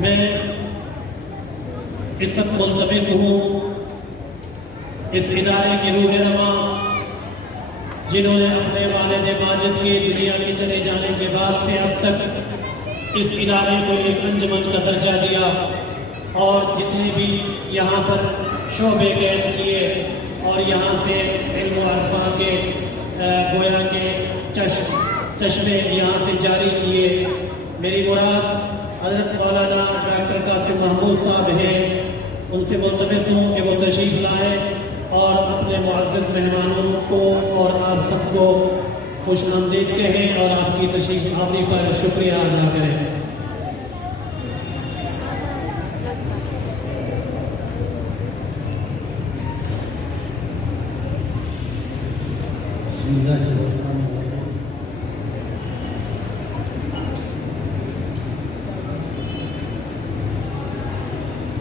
میں اس وقت ملتمس ہوں اس ادارے کی روح رواں جنہوں نے اپنے والد ماجد کے دنیا کے چلے جانے کے بعد سے اب تک اس ادارے کو ایک انجمن کا درجہ دیا، اور جتنے بھی یہاں پر شعبے قائم کیے اور یہاں سے علم و عرفاں کے گویا کے چشمے یہاں سے جاری کیے۔ میری مراد حضرت مولانا ڈاکٹر قاسم محمود صاحب ہیں، ان سے ملتمس ہوں کہ وہ تشریف لائیں اور اپنے معزز مہمانوں کو اور آپ سب کو خوش آمدید کہیں اور آپ کی تشریف آوری پر شکریہ ادا کریں۔ بسم اللہ الرحمن الرحیم۔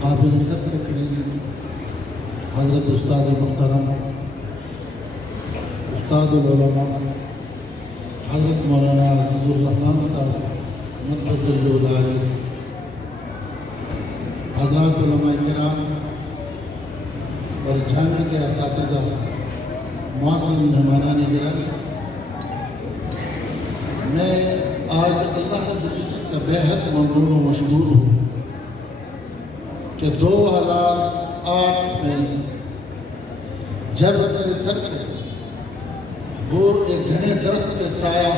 قابل صدر کریم حضرت استاد محترم استاد العلماء حضرت مولانا عزیز الرحمان صاحب مدظل العالی، حضرات علماء کرام اور جامعہ کے اساتذہ، معزز مہمانان گرامی، میں آج اللہ رب العزت کا بے حد ممنون و مشکور ہوں کہ 2008 میں جب میرے سر سے وہ ایک گھنے درخت کے سایہ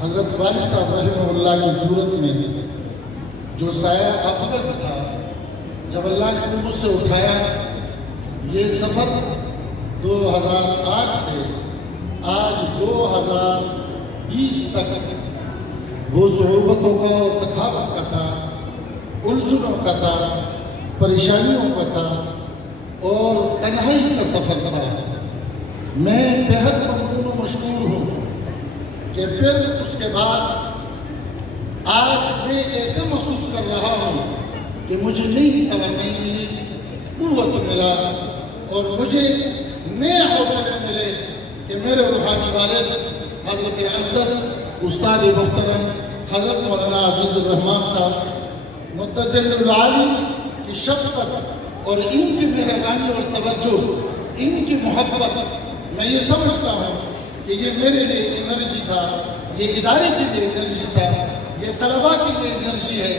حضرت والد صاحب رحمہ اللہ کی صورت میں جو سایہ افضل تھا، جب اللہ نے مجھ سے اٹھایا، یہ سفر 2008 سے آج 2020 تک وہ صعوبتوں کا، تکاوت کا تھا، الجھنوں کا تھا، پریشانیوں کا تھا اور تنہائی کا سفر تھا۔ میں بہت ممنون و مشکور ہوں کہ پھر اس کے بعد آج میں ایسے محسوس کر رہا ہوں کہ مجھے نئی توانائی ملی، قوت ملا اور مجھے نئے حوصلے ملے کہ میرے روحانی والد حضرت اقدس استاد محترم حضرت مولانا عزیز الرحمان صاحب مدظل العالی کی شفقت اور ان کی مہربانی اور توجہ، ان کی محبت، میں یہ سمجھتا ہوں کہ یہ میرے لیے انرجی تھا، یہ ادارے کے لیے انرجی تھا، یہ طلباء کے لیے انرجی ہے،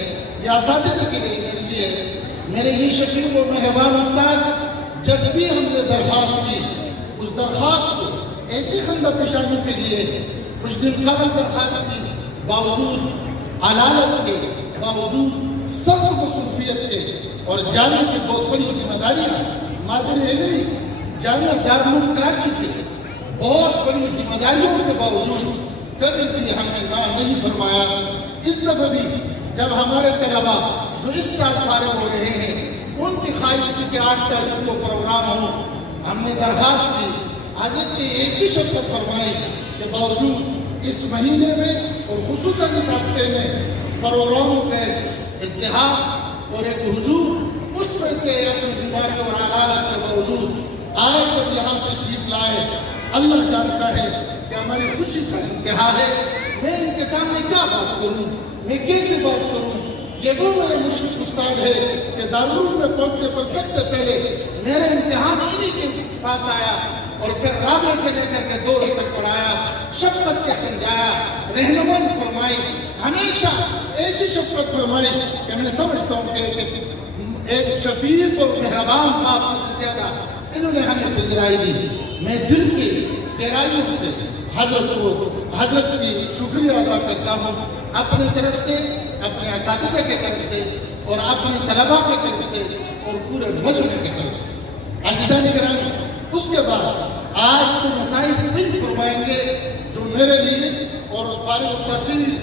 یہ اساتذہ کے لیے انرجی ہے۔ میرے یہ شفیق و مہربان استاد جب بھی ہم نے درخواست کی، اس درخواست کو ایسی خندہ پیشانی سے لیے، کچھ دن قبل درخواست کی، باوجود علالت کے، باوجود سخت مصروفیت کے اور جامعہ کی بہت بڑی ذمہ داریاں، مادر علمی جامعہ دارالعلوم کراچی کی بہت بڑی ذمہ داریوں کے باوجود کبھی بھی ہم نے نہ نہیں فرمایا۔ اس دفعہ بھی جب ہمارے طلباء جو اس سال فارغ ہو رہے ہیں، ان کی خواہش تھی کہ 8 تاریخ کو پروگرام ہو، ہم نے درخواست کی، حضرت نے ایسی شفقت فرمائی کہ باوجود اس مہینے میں اور خصوصاً اس ہفتے میں پروگراموں کے ازدحام اور ایک ہجوم، اس میں سے اپنی بیماری اور حالات کے باوجود آج جب یہاں تشریف لائے، اللہ جانتا ہے کہ ہماری خوشی کا انتہا ہے۔ میں ان کے سامنے کیا بات کروں، میں کیسے بات کروں؟ یہ وہ میرے مشرف استاد ہے کہ دارالعلوم میں پہنچنے پر سب سے پہلے میرے امتحان انہی کے پاس آیا اور پھر رابعہ سے لے کر کے 2 تک پڑھایا، شفقت سے سمجھایا، رہنمائی فرمائی، ہمیشہ ایسی شفقت فرمائی کہ میں سمجھتا ہوں کہ ایک شفیق اور مہربان باپ سے زیادہ انہوں نے ہمیں پذیرائی دی۔ میں دل کی گہرائیوں سے حضرت کی شکریہ ادا کرتا ہوں، اپنی طرف سے، اپنے اساتذہ کی طرف سے اور اپنے طلباء کی طرف سے اور پورے مجمع کی طرف سے۔ عزیزان گرامی، اس کے بعد آج تو مسائل بھی فرمائیں گے جو میرے لیے اور فارغ التحصیل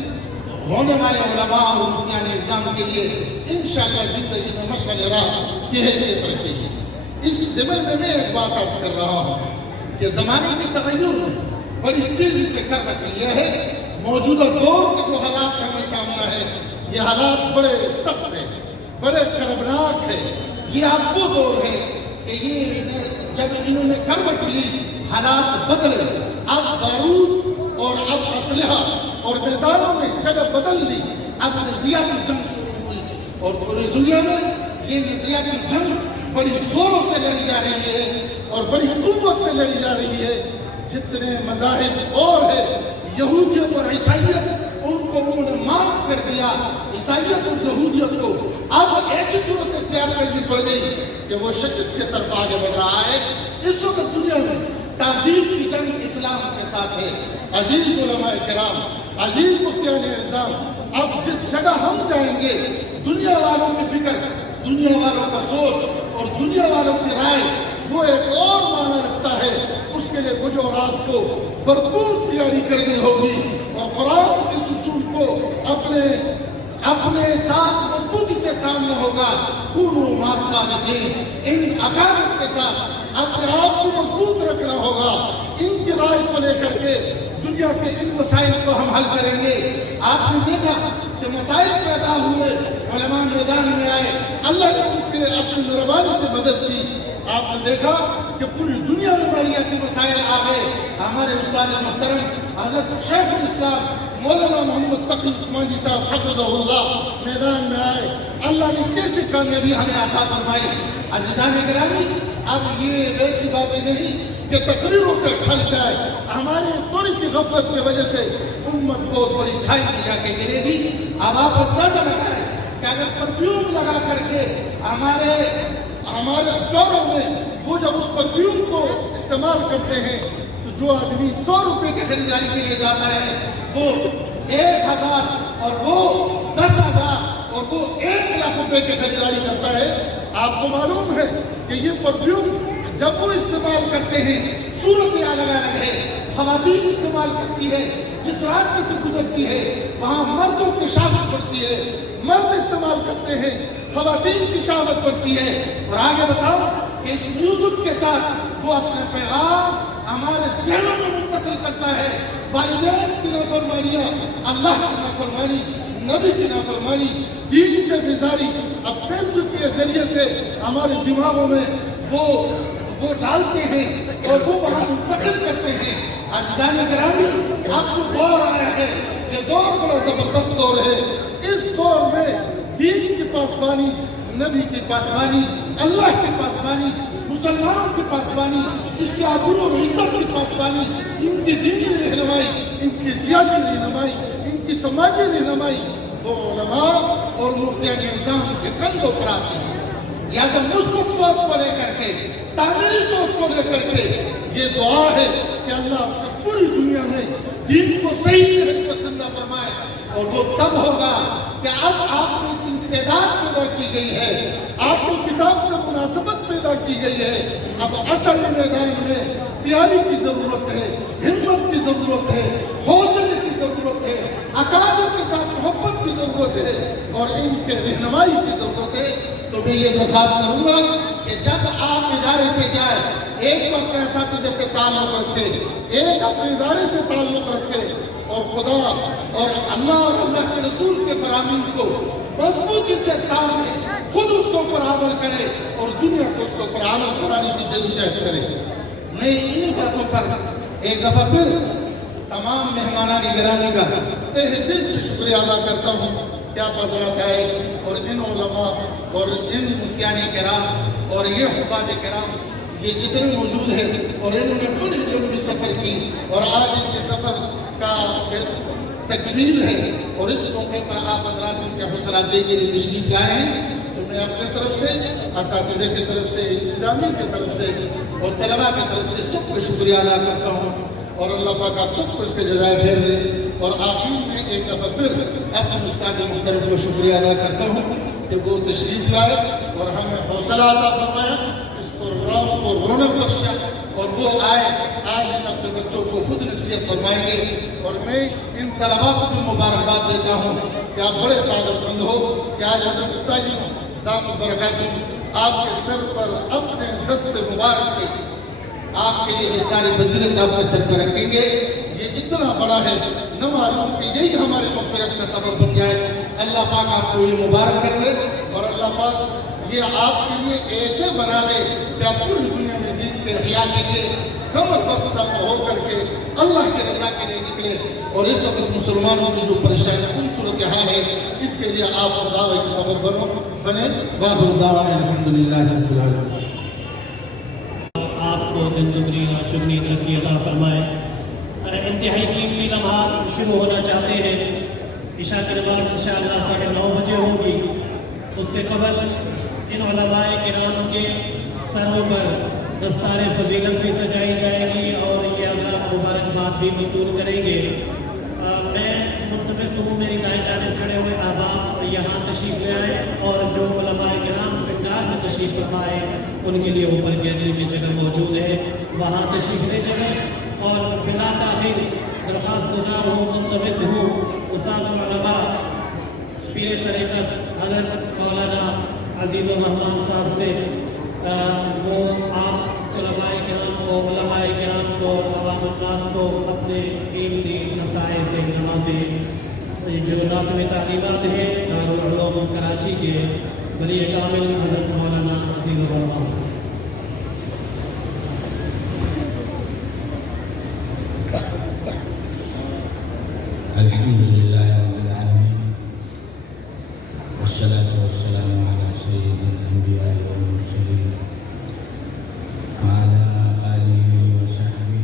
ہونے والے علماء اور مفتیان نظام کے لیے انشاءاللہ زندگی میں مشغلہ راہ یہ حیثیت رکھتے ہیں۔ اس ضمن میں ایک بات عرض کر رہا ہوں کہ زمانے کی تغیر بڑی تیزی سے کر رکھی ہے۔ موجودہ دور کے جو حالات ہمیں سامنا ہے، یہ حالات بڑے سخت ہیں، بڑے کربناک ہیں۔ یہ اب وہ دور ہے کہ یہ جب انہوں نے کروٹ لی، حالات بدلے، اب بارود اور اب اسلحہ اور میدانوں میں جگہ بدل لی، اب نظریاتی جنگ شروع ہوئی۔ اور پوری دنیا میں یہ نظریاتی جنگ بڑی زوروں سے لڑی جا رہی ہے اور بڑی قوت سے لڑی جا رہی ہے. جتنے مذاہب اور ہے، یہودیت اور عیسائیت، ان کو انہوں نے معاف کر دیا. عیسائیت اور یہودیت کو اب ایسی صورت اختیار کرنی پڑ گئی کہ وہ شکست کی طرف آگے بڑھ رہا ہے. اس وقت دنیا میں تہذیب کی جنگ اسلام کے ساتھ ہے. عزیز علماء کرام، عزیز مفتیان اعظام، اب جس جگہ ہم جائیں گے، دنیا والوں کی فکر، دنیا والوں کا سوچ اور دنیا والوں کی رائے وہ ایک اور معنی رکھتا ہے. اس کے لیے مجھے اور آپ کو بھرپور تیاری کرنی ہوگی اور قرآن کے اصول کو اپنے ساتھ مضبوطی سے کامنا ہوگا. کونوا مع الصادقین، ان عقائد کے ساتھ اپنے آپ کو مضبوط رکھنا ہوگا. ان کی رائے کو لے کر کے دنیا کے ان مسائل کو ہم حل کریں گے. آپ نے دیکھا کہ مسائل پیدا ہوئے، علماء میدان میں آئے، اللہ نے اپنی مہربانی سے مدد کی. آپ نے دیکھا کہ پوری دنیا میں مالیاتی مسائل آ گئے. ہمارے استاد محترم حضرت شیخ الاسلام مولانا محمد تقی عثمانی صاحب حفظہ اللہ میدان میں آئے. اللہ نے کیسی کامیابی ہمیں عطا فرمائی. عزیزان گرامی، اب یہ ایسی باتیں نہیں کہ تقریروں سے ٹھل جائے. ہماری تھوڑی سی غفلت کی وجہ سے امت کو بڑی کھائی میں جا کے گرے گی. اب آپ اندازہ لگائیں کہ اگر پرفیوم لگا کر کے ہمارے اسٹوروں میں وہ جب اس پرفیوم کو استعمال کرتے ہیں تو جو آدمی 100 روپے کی خریداری کے لیے جاتا ہے وہ 1000 اور وہ 10,000 اور وہ 1,00,000 روپے کی خریداری کرتا ہے. آپ کو معلوم ہے کہ یہ پرفیوم جب وہ استعمال کرتے ہیں صورت الگ الگ ہے. خواتین استعمال کرتی ہے، جس راستے سے گزرتی ہے وہاں مردوں کی شہوت بڑھتی ہے. مرد استعمال کرتے ہیں، خواتین کی شہوت بڑھتی ہے. اور آگے بتاؤ کہ اس میوزک کے ساتھ وہ اپنے پیغام ہمارے ذہنوں میں منتقل کرتا ہے. والدین کی نافرمانیاں، اللہ کی نافرمانی، نبی کی نافرمانی، دین سے بیزاری اب میوزک کے ذریعے سے ہمارے دماغوں میں وہ ڈالتے ہیں اور وہ وہاں منتقل کرتے ہیں. عزیزان گرامی، اب جو دور آیا ہے یہ دور بڑا زبردست دور ہے. اس دور میں دین کی پاسبانی، نبی کی پاسبانی، اللہ کی پاسبانی، مسلمانوں کی پاسبانی، اس کے آبرو و عزت کی پاسبانی، ان کی دینی رہنمائی، ان کی سیاسی رہنمائی، ان کی سماجی رہنمائی وہ علماء اور مفتیان اعظام کے کندھوں پر آتی ہے. لہٰذا مثبت سوچ کو لے کر کے، تعمیری سوچ کو لے کر کے یہ دعا ہے کہ اللہ آپ سے پوری دنیا میں دین کو صحیح طریقے سے زندہ فرمائے. اور وہ تب ہوگا کہ اب آپ میں اتنی استعداد پیدا کی گئی ہے، آپ کو کتاب سے مناسبت پیدا کی گئی ہے. اب اصل میدان میں تیاری کی ضرورت ہے، ہمت کی ضرورت ہے، حوصلے کی ضرورت ہے، اکابر کے ساتھ محبت کی ضرورت ہے اور ان کے رہنمائی کی ضرورت ہے. تو میں یہ درخواست کروں گا کہ جب آپ ادارے سے جائیں، ایک تو اپنے اساتذہ سے تعلق رکھے، ایک اپنے ادارے سے تعلق رکھے اور خدا اور اللہ اور اللہ کے رسول کے فرامین کو مضبوطی سے تامے، خود اس کو پر عمل کرے اور دنیا کو اس کو پر عمل کرانے کی جدوجہد کرے. میں انہی باتوں پر ایک دفعہ پھر تمام مہمانان گرامی کا تہ دل سے شکریہ ادا کرتا ہوں کہ آپ حضرات آئے اور ان علماء اور ان مفتیان کرام اور یہ حفاظ کرام یہ جتنے موجود ہیں اور انہوں نے بڑی لمبی سفر کی اور آج ان کے سفر کا تکمیل ہے اور اس موقع پر آپ حضرات ان کے حوصلہ افزائی کے لیے تشریف لائے ہیں. تو میں اپنے طرف سے، اساتذہ کی طرف سے، انتظامیہ کی طرف سے اور طلباء کی طرف سے سب کو شکریہ ادا کرتا ہوں اور اللہ پاک آپ سب کو اس کے جزائے خیر دے. اور آخر میں ایک دفعہ پھر اپنے استاد محترم کو شکریہ ادا کرتا ہوں کہ وہ تشریف لائے اور ہمیں حوصلہ عطا فرمایا، اس پروگرام کو رونق بخشا اور وہ آئے. آج ہم اپنے بچوں کو خود نصیحت فرمائیں گے اور میں ان طلباء کو بھی مبارکباد دیتا ہوں کہ آپ بڑے سعادت مند ہو کہ آج حضرت استاد دامت برکاتہم آپ کے سر پر اپنے دست مبارک سے آپ کے لیے دستار فضیلت آپ کے سر پر رکھیں گے. یہ اتنا بڑا ہے، نہ معلوم کہ یہی ہماری مغفرت کا سبب بن جائے. اللہ پاک آپ کو یہ مبارک کر لے اور اللہ پاک یہ آپ کے لیے ایسے بنا دے کہ آپ پوری دنیا میں دین پہ احیاء کے لیے کمر بستہ ہو کر کے اللہ کے رضا کے لیے نکلے. اور اس وقت مسلمانوں کی جو پریشانی کن صورتحال ہے اس کے لیے آپ اور دعوے کے سبب بنے. باخر دعوانا الحمدللہ رب العالمین. آپ کو دن دگنی اور چگنی ترقی عطا فرمائے. انتہائی قیمتی لمحات شروع ہونا چاہتے ہیں. عشاء کے بعد انشاءاللہ 9:30 بجے ہوگی. اس سے قبل ان علماء کرام کے سروں پر دستار فضیلت بھی سجائی جائے گی اور یہ اللہ مبارکباد بھی وصول کریں گے. میں ملتمس ہوں میری دائیں جانب کھڑے ہوئے احباب یہاں تشریف لے آئے اور جو علماء کرام پنڈال میں تشریف فرمائے ان کے لیے اوپر گیلری میں جگہ موجود ہے وہاں تشریف لے چلیں. اور بلا تاخیر درخواست گزار ہوں ملتمس ہوں استاد العلماء پیر طریقت حضرت مولانا عزیز الرحمان صاحب سے وہ آپ علماء کرام کو عوام الناس کو اپنے قیمتی نصائح سے نوازیں. جو ناظم تعلیمات ہیں دارالعلوم کراچی کے ولی کامل حضرت مولانا عزیز الرحمان صاحب. الحمدللہ رب العالمین والصلاة والسلام على سید الانبیاء والمرسلین وعلى آلہ وصحبہ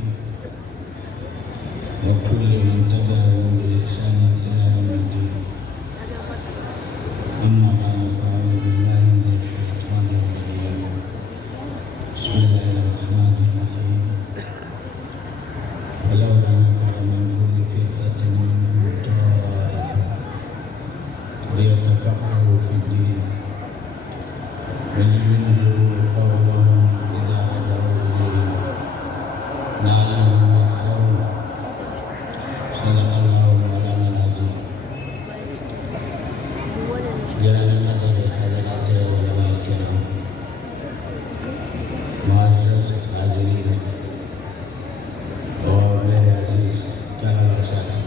وكل من تبعهم بإحسان إلى يوم الدين. أما بعد فأعوذ بالله من الشيطان الرجيم. بسم الله الرحمن الرحيم. ولولا نفر من كل فرقة منهم طائفة ليتفقهوا في الدين ولينذروا قومهم إذا رجعوا إليهم لعلهم يحذرون. صدق الله مولانا العظيم. گرامی قدر حضرات علماء کرام، معزز حاضرین اور میرے عزیز طلباء ساتھی،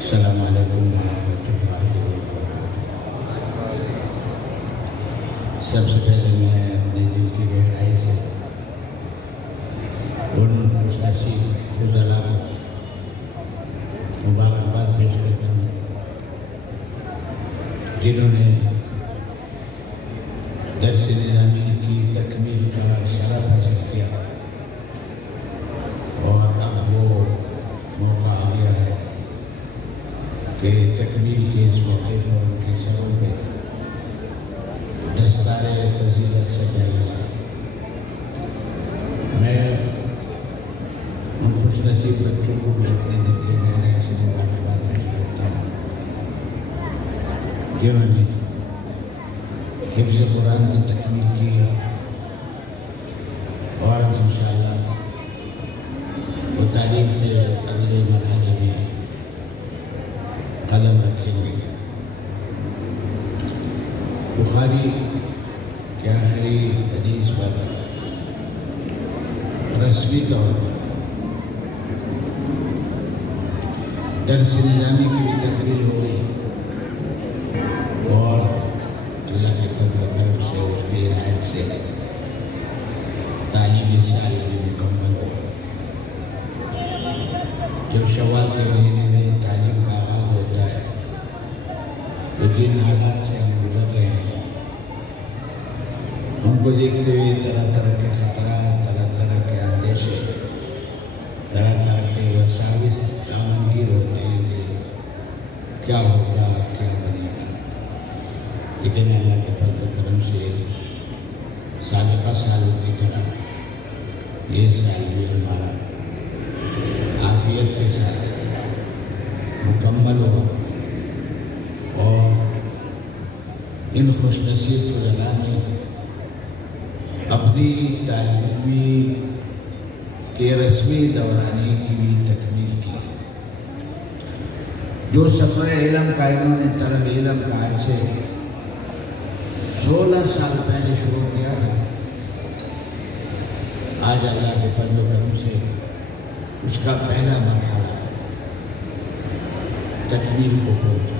السلام علیکم ورحمۃ اللہ وبرکاتہ. سب سے پہلے میں اپنے دل کی گہرائی سے ان خوش نصیب فضلاء کو مبارکباد پیش کرتا ہوں جنہوں نے درس نظامی کی تکمیل کا شرف حاصل کیا اور اب وہ موقع آ گیا ہے کہ تکمیل کے اس موقع پر ان کے سروں پہ دستار فضیلت سجائی جائے. میں ان خوش نصیب بچوں کو بھی اپنے دل کے گہرائی سے مبارکباد پیش کرتا ہوں جنہوں نے حفظ قرآن کی تکمیل کی اور اب انشاءاللہ وہ تعلیم کے اگلے مرحلے میں قدم رکھیں گے. بخاری کے آخری حدیث پر رسمی طور پر درس نظامی کی بھی تقریر ہو گئی اور اللہ کے فضل و کرم سے اس کی عنایت سے تعلیمی سال بھی مکمل ہو. جب شوال کے مہینے میں تعلیم کا آغاز ہوتا ہے تو جن حالات سے ہم گزر رہے ہیں ان کو دیکھتے ہوئے طرح طرح کے خطرات، طرح طرح کے اندیشے، طرح طرح کے وساوس دامنگیر ہوتے ہیں کہ کیا ہوگا کیا بنے گا. لیکن اللہ کے فضل و کرم سے سابقہ سالوں کی طرح یہ سال بھی ہمارا عافیت کے ساتھ مکمل ہو اور ان خوش نصیب فضلاء نے اپنی تعلیمی کے رسمی دورانی کی بھی تکمیل کی. جو سفر علم کا انہوں نے طلب علم کا آج سے 16 سال پہلے شروع کیا ہے، آج اللہ کے فضل و کرم سے اس کا پہلا مرحلہ تکمیل کو پہنچا.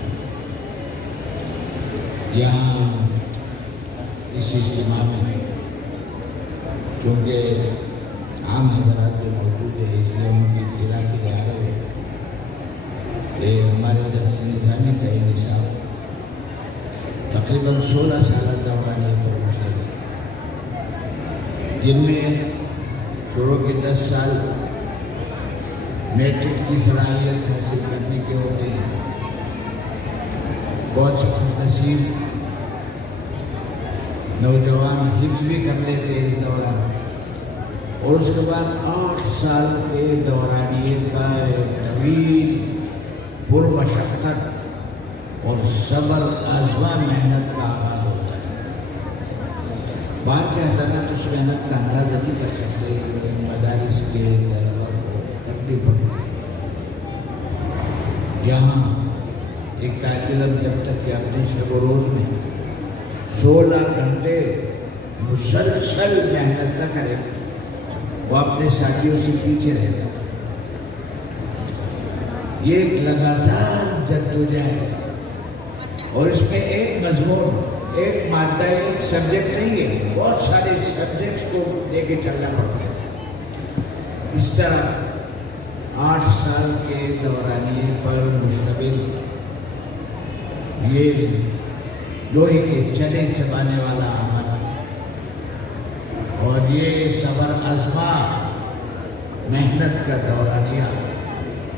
یہاں اس اجتماع میں چونکہ عام حضرات بھی موجود ہے اس لیے ان کی اطلاع کی جا رہی ہے کہ ہمارے درس نظامی کا یہ نصاب تقریباً 16 سالہ دورانی پر مشتمل ہے، جن میں شروع کے 10 سال میٹرک کی صلاحیت حاصل کرنے کے ہوتے ہیں، بہت سے خوش نصیب نوجوان حفظ بھی کر لیتے ہیں اس دوران، اور اس کے بعد 8 سال کے دورانیے کا ایک طویل پرمشقت اور صبر آزما محنت کا آغاز ہوتا ہے۔ باہر کے حضرات اس محنت کا اندازہ نہیں کر سکتے جو ان مدارس کے طلبا کو کرنی پڑتی ہے۔ یہاں ایک طالب علم جب تک کہ اپنے شب و روز میں 16 گھنٹے مسلسل محنت نہ کرے وہ اپنے ساتھیوں سے پیچھے رہ جاتا ہے۔ یہ ایک لگاتار جدوجہد ہے اور اس میں ایک مضمون، ایک مادہ، ایک سبجیکٹ نہیں ہے، بہت سارے سبجیکٹس کو لے کے چلنا پڑتا ہے۔ اس طرح 8 سال کے دورانیے پر مشتمل یہ لوہے کے چنے چبانے والا عمل اور یہ صبر آزما محنت کا دورانیہ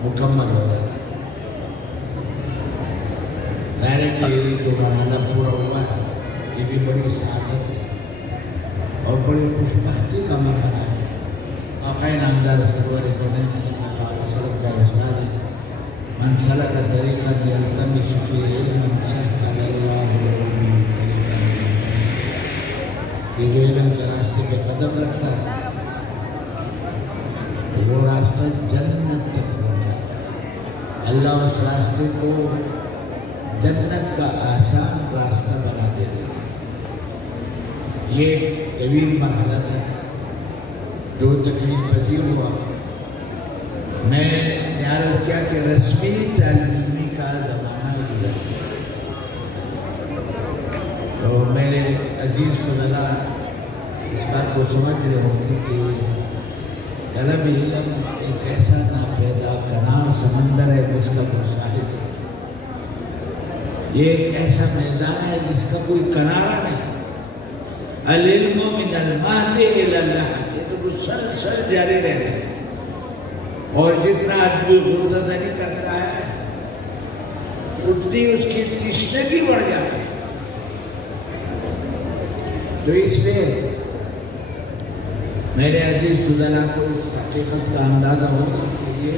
مکمل ہو جاتا ہے۔ ظاہر ہے کہ یہ جو مرحلہ پورا ہوا ہے یہ بھی بڑی سعادت اور بڑی خوشبختی کا مرحلہ ہے۔ آقا نامدار سرور کونین صلی اللہ علیہ وسلم کا ارشاد ہے، من سلک طریقا یلتمس فیہ علما سہل اللہ لہ بہ طریقا الی الجنہ۔ یہ جو علم کے راستے پہ قدم رکھتا ہے تو وہ راستہ جنت تک پہنچاتا ہے۔ اللہ اس راستے کو جنت کا آسان راستہ بنا دیتا ہے۔ یہ ایک طویل مرحلہ تھا جو تکلیف پذیر ہوا۔ میں نے عرض کیا کہ رسمی تعلیمی کا زمانہ گزر گیا، تو میرے عزیز فضلاء اس بات کو سمجھ رہے ہوں گے کہ طلب علم ایک ایسا ناپیدا کنار سمندر ہے جس کا کوئی ساحل نہیں، یہ ایک ایسا میدان ہے جس کا کوئی کنارہ نہیں۔ العلم من المہد الی اللحد، یہ تو مسلسل جاری رہتا ہے، اور جتنا آدمی منتظری کرتا ہے اتنی اس کی تشنگی بڑھ جاتی ہے۔ تو اس لیے میرے عزیز فضلاء کو اس حقیقت کا اندازہ ہوگا کہ یہ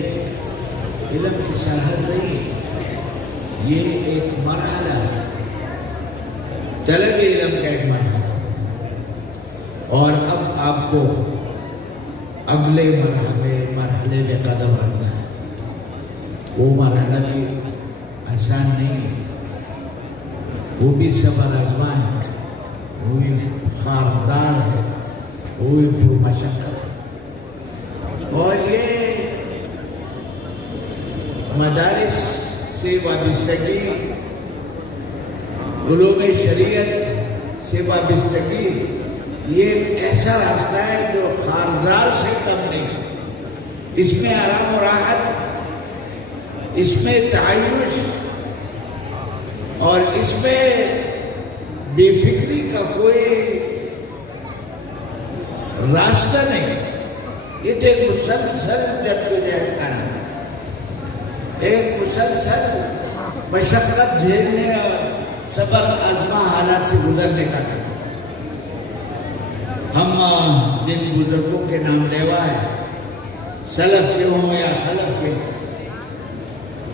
علم کی سرحد نہیں ہے، یہ ایک مرحلہ ہے، طلب علم کا ایک مرحلہ، اور اب آپ کو اگلے مرحلے میں قدم رکھنا ہے۔ وہ مرحلہ بھی آسان نہیں ہے، وہ بھی صبر آزما ہے، وہ بھی خاردار ہے، وہ بھی پرمشقت ہے، اور یہ مدارس سے وابستگی، علوم شریعت سے وابستگی، یہ ایک ایسا راستہ ہے جو خارزار سے کم نہیں۔ اس میں آرام و راحت، اس میں تعیش اور اس میں بے فکری کا کوئی راستہ نہیں۔ یہ تو ایک مسلسل جدوجہد کا نام ہے، ایک مسلسل مشقت جھیلنے اور صبر آزما حالات سے گزرنے کا نام ہے۔ ہم جن بزرگوں کے نام لیوا ہے، سلف کے ہوں یا خلف کے،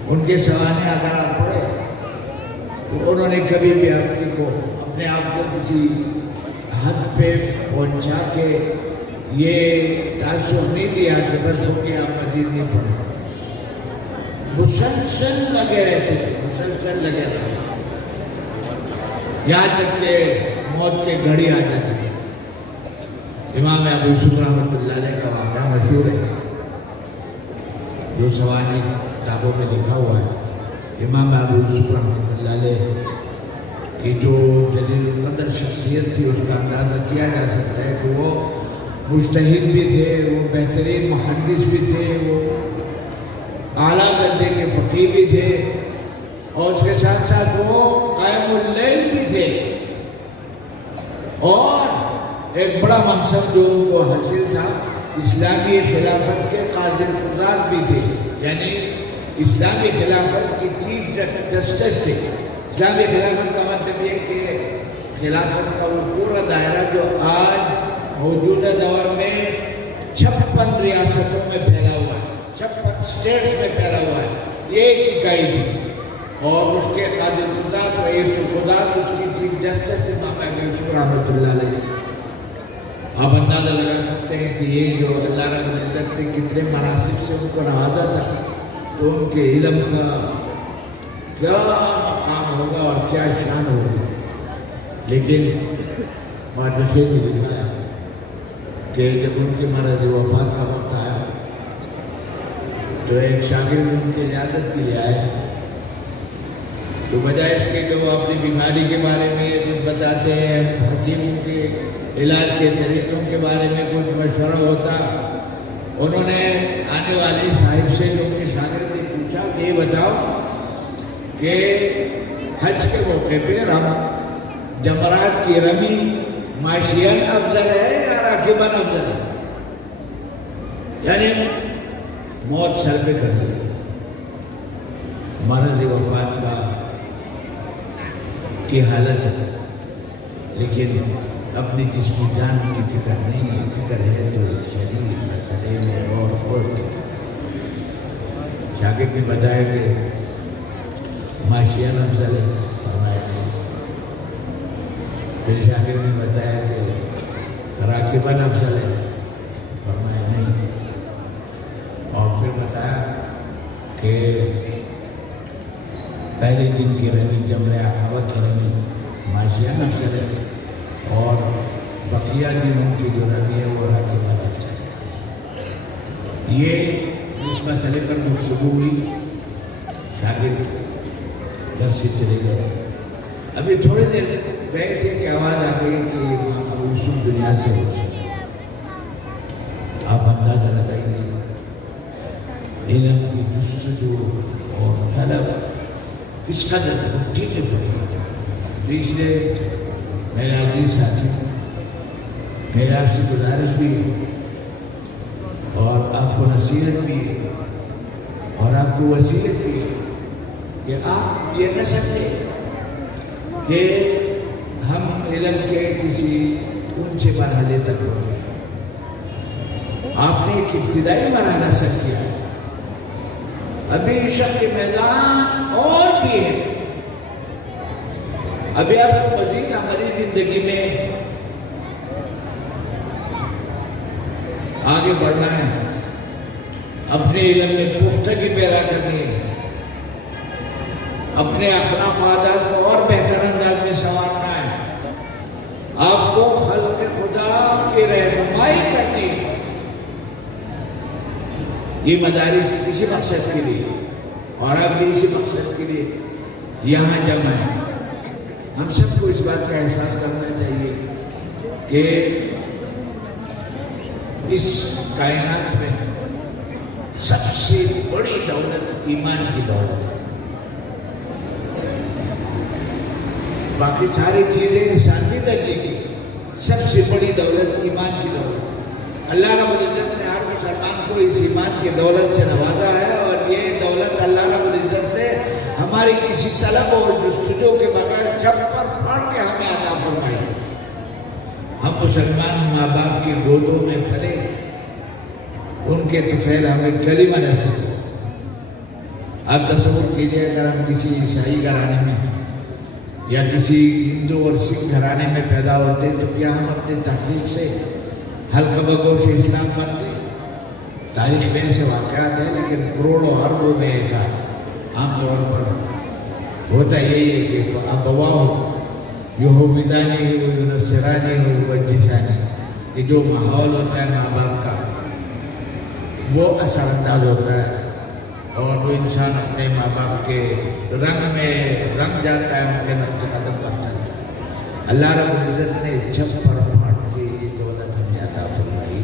ان کے سوانے اگر آپ پڑھے تو انہوں نے کبھی بھی اپنے آپ کو کسی حد پہ پہنچا کے یہ تعصب نہیں دیا کہ بس ہو کے آپ مزید نہیں پڑھو، مسلسل لگے رہتے تھے، مسلسل لگے رہتے تھے، یہاں تک کہ موت کے گھڑی آ جاتی ہے۔ امام ابو یوسف رحمۃ اللہ علیہ کا واقعہ مشہور ہے جو سوانی کتابوں میں لکھا ہوا ہے۔ امام ابو یوسف رحمۃ اللہ علیہ کی جو جلیل القدر شخصیت تھی اس کا اندازہ کیا جا سکتا ہے کہ وہ مجتہد بھی تھے، وہ بہترین محدث بھی تھے، وہ اعلیٰ درجے کے فقیہ بھی تھے، اور اس کے ساتھ ساتھ وہ قائم اللیل بھی تھے، اور ایک بڑا منصب جو ان کو حاصل تھا اسلامی خلافت کے قاضی القضات بھی تھے، یعنی اسلامی خلافت کی چیف جسٹس تھے۔ اسلامی خلافت کا مطلب یہ کہ خلافت کا وہ پورا دائرہ جو آج موجودہ دور میں 56 ریاستوں میں پھیلا ہوا ہے، 56 اسٹیٹس میں پھیلا ہوا ہے، یہ ایک اکائی تھی، اور اس کے قاضی القضات رئیس القضات اس کی چیف جسٹس امام ابو یوسف رحمۃ اللہ علیہ۔ آپ اندازہ لگا سکتے ہیں کہ یہ جو اللہ رب العزت نے کتنے مناسب سے ان کو نوازا تھا، تو ان کے علم کا کیا مقام ہوگا اور کیا شان ہوگی۔ لیکن بادشاہ نے دکھایا کہ جب ان کے مرض وفات کا وقت آیا تو ایک شاگرد ان کی عیادت کے لیے آئے، تو بجائے اس کے کہ وہ اپنی بیماری کے بارے میں کچھ بتاتے ہیں، حکیموں کے علاج کے طریقوں کے بارے میں کچھ مشورہ ہوتا، انہوں نے آنے والے صاحب سے جو ان کے شاگرد نے پوچھا کہ یہ بتاؤ کہ حج کے موقع پہ جمرات کی رمی ماشیاً افضل ہے یا راکباً افضل ہے؟ یعنی موت سر پہ کھڑی ہے، مرض وفات کی حالت ہے، لیکن اپنی جسمی جان کی فکر نہیں ہے، فکر ہے تو شریر مسئلے میں اور خود۔ شاگرد نے بتایا کہ ماشیاً افضل ہے، فرمایا نہیں۔ پھر شاگرد نے بتایا کہ راکباً افضل ہے، فرمایا نہیں۔ اور پھر بتایا کہ پہلے دن کی رمی جمرہ عقبہ کی رمی ماشیاً افضل ہے، اور بقیہ دنوں کی جو رمی ہے وہ راکباً افضل ہے۔ یہ اس مسئلے پر گفتگو ہوئی، شاگرد گھر سے چلے گئے۔ ابھی تھوڑے دیر گئے تھے کہ آواز آ گئی کہ امام ابو یوسف دنیا سے ہو سکے۔ آپ اندازہ لگائیے علم کی جستجو اور طلب کس قدر مٹھی میں پڑی ہے۔ اس لیے میرے عزیز ساتھی، میرے آپ سے گزارش بھی ہے اور آپ کو نصیحت بھی ہے اور آپ کو وصیت بھی ہے کہ آپ یہ نہ سمجھیں کہ ہم علم کے کسی اونچے مرحلے تک پہنچے۔ آپ نے ایک ابتدائی مرحلہ سچ کیا ہے، ابھی عشق کے میدان اور بھی ہے، ابھی آپ کو مزید ہماری زندگی میں آگے بڑھنا ہے، اپنے علم میں پختگی پیدا کرنی ہے، اپنے اخلاق و عادات کو اور بہتر انداز میں سنوارنا ہے، آپ کو خلق خدا کی رہنمائی کرنی ہے۔ یہ مدارس اسی مقصد کے لیے اور آپ بھی اسی مقصد کے لیے یہاں جمع ہیں۔ ہم سب کو اس بات کا احساس کرنا چاہیے کہ اس کائنات میں سب سے بڑی دولت ایمان کی دولت ہے۔ باقی ساری چیزیں انسان کی درجے کی، سب سے بڑی دولت ایمان کی دولت۔ اللہ رب العزت نے ہر مسلمان کو اس ایمان کی دولت سے نوازا ہے، اور یہ دولت اللہ رب العزت سے ہماری کسی طلب اور جستجو کے بغیر چھپ پر پڑھ کے ہمیں عطا فرمائی۔ ہم مسلمان ماں باپ کی گودوں میں پلے، ان کے طفیل ہمیں کلمہ نصیب ہو۔ آپ تصور کیجئے اگر ہم کسی عیسائی گھرانے میں یا کسی ہندو اور سکھ گھرانے میں پیدا ہوتے تو کیا ہم اپنے تحقیق سے حلقہ بگوش اسلام بنتے؟ تاریخ میں سے واقعات ہیں، لیکن کروڑوں اربوں میں ایک عام طور پر ہوتا یہی ہے کہ ابواہ یہودانی ہو، نصرانی ہو، مجوسی، کہ جو ماحول ہوتا ہے ماں باپ کا وہ اثر انداز ہوتا ہے، اور وہ انسان اپنے ماں باپ کے رنگ میں رنگ جاتا ہے، ان کے نقش قدم کرتا ہے۔ اللہ رب العزت نے چھپ پر پھاڑ کے یہ دولت ہمیں عطا فرمائی۔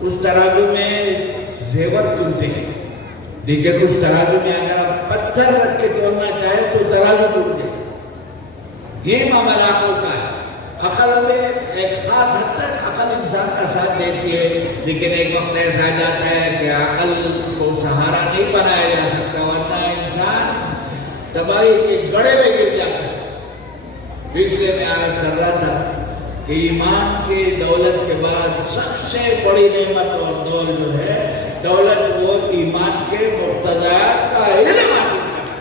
اس ترازو میں زیور تلتے ہیں، لیکن اس ترازو میں اگر آپ پتھر رکھ کے تولنا چاہیں تو ترازو ٹوٹ جائے۔ یہ معاملہ عقل کا ہے۔ عقل میں ایک خاص حد تک عقل انسان کا ساتھ دیتی ہے، لیکن ایک وقت ایسا آ جاتا ہے کہ عقل کو سہارا نہیں بنایا جا سکتا، ورنہ انسان تباہی کے گڑھے میں گر جاتا ہے۔ اس لیے میں عرض کر رہا تھا کہ ایمان کے دولت کے بعد سب سے بڑی نعمت اور دول جو ہے دولت، وہ ایمان کے مقتضیات کا علم حاصل کرنا۔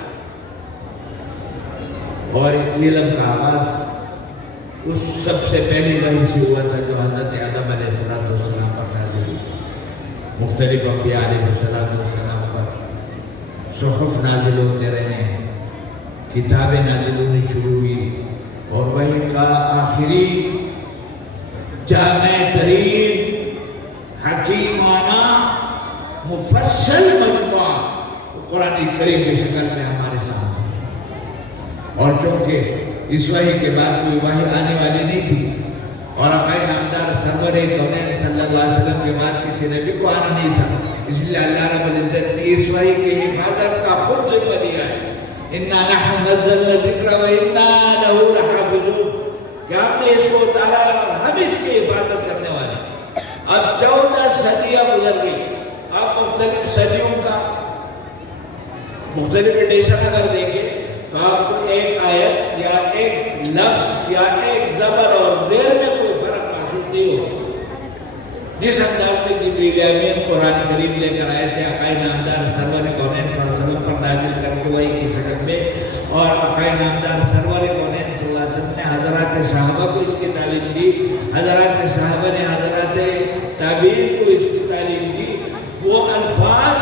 اور علم کا آغاز اس سب سے پہلی وحی سے ہوا تھا جو حضرت آدم علیہ السلام پر نازل ہوئی۔ مختلف انبیاء علیہ السلام پر صحف نازل ہوتے رہے، کتابیں نازل ہونی شروع ہوئی، اور وحی کا آخری جامع ترین حکیمانہ مفصل مجموعہ قرآن کریم کی شکل میں ہمارے سامنے۔ اور چونکہ اس وحی کے بعد کوئی وحی آنے والی نہیں تھی، اور آقائے نامدار سرور کونین صلی اللہ علیہ وسلم کے بعد کسی نبی کو آنا نہیں تھا، اس لیے اللہ رب العزت نے اس وحی کی حفاظت کا خود ذمہ دیا ہے۔ اِنَّا نَحْنُ نَزَّلْنَا الذِّكْرَ وَإِنَّا لَهُ لَحَافِظُونَ، کہ ہم نے اس کو اتارا اور ہم اس کی حفاظت کرنے والے ہیں۔ اب 14 صدیاں گزر گئی، آپ مختلف صدیوں کا مختلف ایڈیشن اگر دیکھیں تو آپ کو ایک آیت یا ایک لفظ یا ایک زبر اور زیر میں کوئی فرق محسوس نہیں ہوگا۔ جس انداز میں جبریل امین قرآن کریم لے کر آئے تھے آقائے نامدار سرور کونین صلی اللہ علیہ وسلم پر نازل کر کے وحی کی شکل میں، اور آقائے نامدار سرور کونین صلی اللہ علیہ وسلم نے حضرات صحابہ کو اس کی تعلیم دی، حضرات صحابہ نے حضرات تابعین کو اس کی تعلیم دی، وہ الفاظ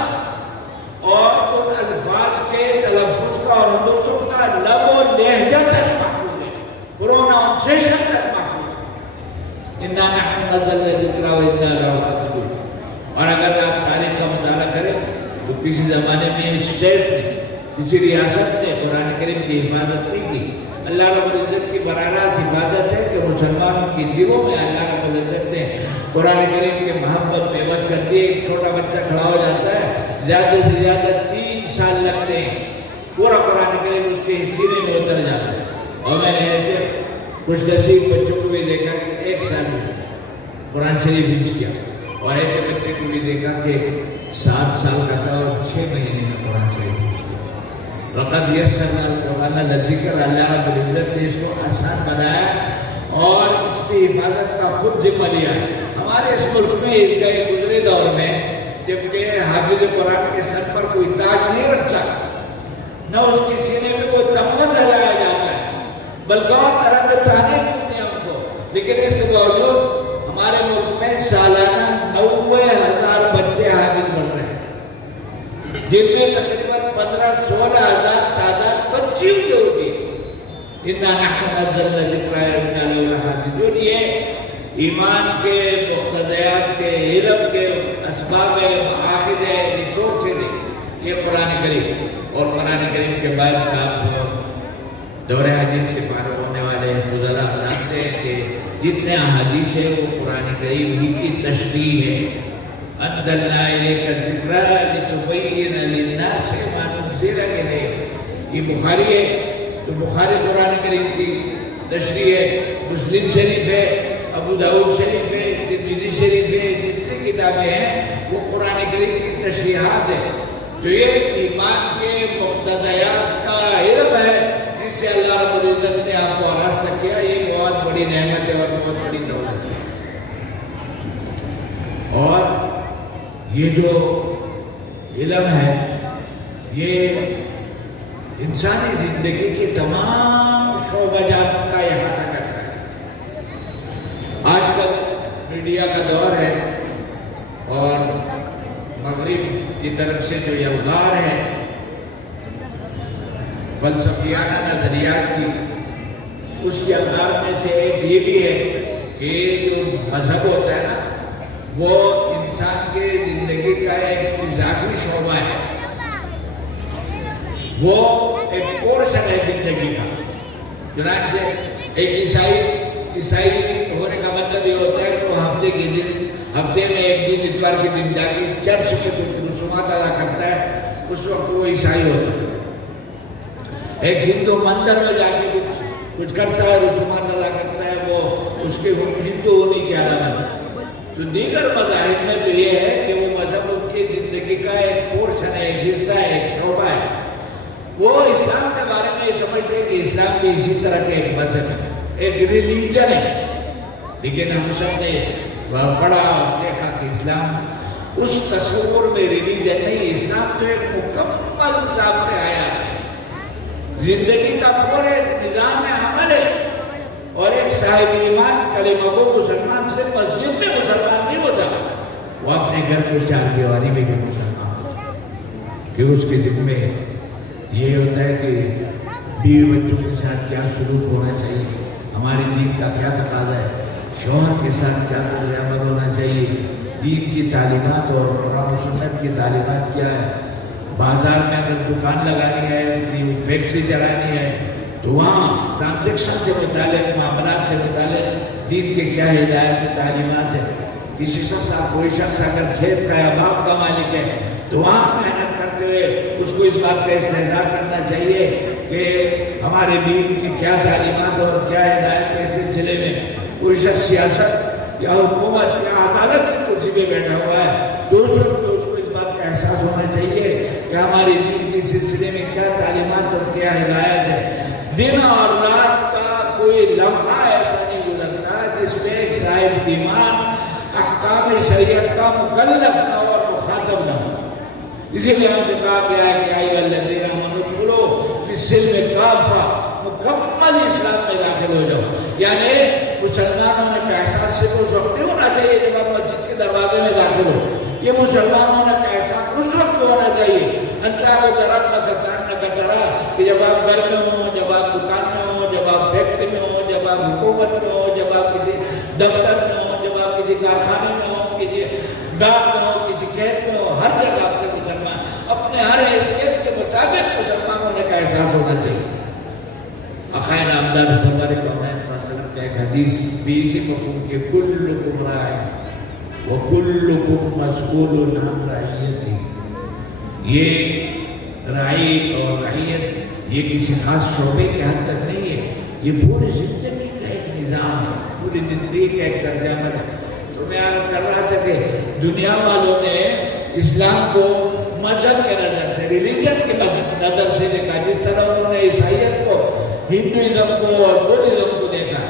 اور ان الفاظ کے تلفظ کا اور نطق کا لب و لہجہ تک محفوظ ہے، پروناؤنسیشن تک محفوظ ہے۔ اِنَّا نَحْنُ نَزَّلْنَا الذِّكْرَ وَإِنَّا لَهُ لَحَافِظُونَ۔ اور اگر آپ تاریخ کا مطالعہ کریں تو کسی زمانے میں اسٹیٹ نے، کسی ریاست نے قرآن کریم کی حفاظت نہیں کی۔ اللہ رب العزت کی براہ راست حفاظت ہے کہ مسلمانوں کی دلوں میں اللہ رب العزت نے قرآن کریم کے محبت میں بس کر دی۔ ایک چھوٹا بچہ کھڑا ہو جاتا ہے، زیادہ سے زیادہ 3 سال لگتے ہیں، پورا قرآن کریم اس کے سینے میں اتر جاتا ہے۔ اور میں نے ایسے خوش نصیب بچوں کو بھی دیکھا کہ 1 سال میں قرآن شریف حفظ کیا، اور ایسے بچے کو بھی دیکھا کہ 7 سال کا تھا اور 6 مہینے میں قرآن شریف حفظ کیا۔ وَقَدْ يَسَّرْنَا الْقُرْآنَ لِلذِّكْرِ، اللہ رب العزت نے اس کو آسان بنایا اور اس کی حفاظت کا خود ذمہ لیا ہے۔ ہمارے اس ملک میں اس گئے گزرے دور میں جبکہ حافظ قرآن کے سر پر کوئی تاج نہیں رکھتا، نہ اس کے سینے میں کوئی تمغہ سجایا جاتا ہے، بلکہ اور طرح کے تانے ملتے ہیں ہم کو، لیکن اس کے باوجود ہمارے ملک میں سالانہ 90,000 بچے حافظ بن رہے ہیں، جن میں تقریباً 15-16 ہزار تعداد بچیوں کی ہوتی ہے۔ اِنَّا نَحْنُ نَزَّلْنَا الذِّكْرَ وَإِنَّا لَهُ لَحَافِظُونَ۔ یہ ایمان کے مقتضیات کے علم کے اسباب مآخذ ریسورسز ہیں، یہ قرآن کریم، اور قرآن کریم کے بعد آپ دور حدیث سے فارغ ہونے والے فضلاء جانتے ہیں کہ جتنے احادیث ہیں وہ قرآن کریم ہی کی تشریح ہے۔ انزلنا الیک الذکر لتبین للناس ما نزل الیہم، یہ بخاری ہے تو بخاری قرآن کریم کی تشریح ہے، مسلم شریف ہے، ابو داؤد شریف ہے، ترمذی شریف ہے، جتنی کتابیں ہیں وہ قرآن کریم کی تشریحات ہیں۔ تو یہ ایمان کے مقتضیات کا علم ہے جس سے اللہ رب العزت نے آپ کو آراستہ کیا، یہ بہت بڑی نعمت ہے اور بہت بڑی دولت ہے۔ اور یہ جو علم ہے یہ انسانی زندگی کے تمام شعبہ جات کا احاطہ کرتا ہے۔ آج کل میڈیا کا دور ہے اور مغرب کی طرف سے جو یلغار ہے فلسفیانہ نظریات کی، اس یلغار میں سے ایک یہ بھی ہے کہ جو مذہب ہوتا ہے نا وہ انسان کے زندگی کا ایک اضافی شعبہ ہے، وہ ایک پورشن ہے زندگی کا۔ چنانچہ ایک عیسائی ہونے کا مطلب یہ ہوتا ہے کہ وہ ہفتے کے دن ہفتے میں ایک دن اتوار کے دن جا کے چرچ سے کچھ رسومات ادا کرتا ہے، اس وقت وہ عیسائی ہوتا ہے۔ ایک ہندو مندر میں جا کے کچھ کرتا ہے، رسومات ادا کرتا ہے، وہ اس کے ہندو ہونے کی علامت ہے۔ تو دیگر مذاہب میں تو یہ ہے کہ وہ مذہب ان کی زندگی کا ایک پورشن ہے، ایک حصہ ہے، ایک شعبہ ہے۔ وہ اسلام کے بارے میں یہ سمجھتے ہیں کہ اسلام بھی اسی طرح کے ایک مذہب ہے، ایک ریلیجن ہے۔ لیکن ہم سب نے پڑھا اور دیکھا کہ اسلام اس تصور میں ریلیجن نہیں، اسلام تو ایک مکمل ضابطۂ حیات ہے، زندگی کا پورے نظام عمل ہے۔ اور ایک صاحب ایمان کلمہ گو مسلمان صرف مسجد میں مسلمان نہیں ہوتا، وہ اپنے گھر کے چار دیواری میں بھی مسلمان ہوتا ہے، کہ اس کے ذمہ یہ ہوتا ہے کہ بیوی بچوں کے ساتھ کیا سلوک ہونا چاہیے، ہمارے دین کا کیا تقاضا ہے، شوہر کے ساتھ کیا طرز عمل ہونا چاہیے، دین کی تعلیمات اور قرآن و سنت کی تعلیمات کیا ہے۔ بازار میں اگر دکان لگانی ہے، فیکٹری چلانی ہے، تو وہاں ٹرانزیکشن سے متعلق، معاملات سے متعلق دین کے کیا ہدایت و تعلیمات ہے۔ کسی شخص کوئی شخص اگر کھیت کا یا باغ کا مالک ہے تو وہاں محنت کرتے ہوئے اس کو اس بات کا استحضار کرنا چاہیے کہ ہمارے دین کی کیا تعلیمات اور کیا ہدایت کے سلسلے میں۔ کوئی شخص سیاست یا حکومت یا عدالت کی کرسی پہ بیٹھا ہوا ہے تو اس کو اس بات کا احساس ہونا چاہیے کہ ہمارے دین کے سلسلے میں کیا تعلیمات اور کیا ہدایت ہے۔ دن اور رات کا کوئی لمحہ ایسا نہیں گزرتا جس میں ایک صاحب ایمان احکام شریعت کا مکلف نہ ہو اور مخاطب نہ ہو۔ اسی لیے ہم سے کہا گیا ہے کہ آئیو الذین آمنوا ادخلوا فی السلم کافہ، مکمل اسلام میں داخل ہو جاؤ۔ یعنی مسلمان ہونے کا احساس صرف اس وقت نہیں ہونا چاہیے جب آپ مسجد کے دروازے میں داخل ہو، یہ مسلمان ہونے کا احساس اس وقت ہونا چاہیے انتا وہ طرف نہ کترا کہ جب آپ گھر میں ہوں، جب آپ دکان میں ہوں، جب آپ فیکٹری میں ہوں، جب آپ حکومت میں ہوں، جب آپ کسی دفتر میں ہوں، جب آپ کسی کارخانے میں ہوں، کسی باغ میں ہوں، کسی کھیت میں ہوں، ہر جگہ اپنے مسلمان اپنے ہر حیثیت کے مطابق مسلمان ہونے کا احساس ہونا چاہیے۔ آقائے نامدار سرور کونین صلی اللہ علیہ وسلم کا ایک حدیث بھی اسی مفہوم کہ کلکم راع وکلکم مسئول عن رعیتہ۔ یہ راعی اور رعیت یہ کسی خاص شعبے کے حد تک نہیں ہے، یہ پوری زندگی کا ایک نظام ہے، پوری زندگی کا ایک طرز عمل ہے۔ تو میں عرض کر رہا تھا کہ دنیا والوں نے اسلام کو مذہب کے نظر سے، ریلیجن کے نظر سے دیکھا، جس طرح انہوں نے عیسائیت کو، ہندوازم کو اور بدھزم کو دیکھا۔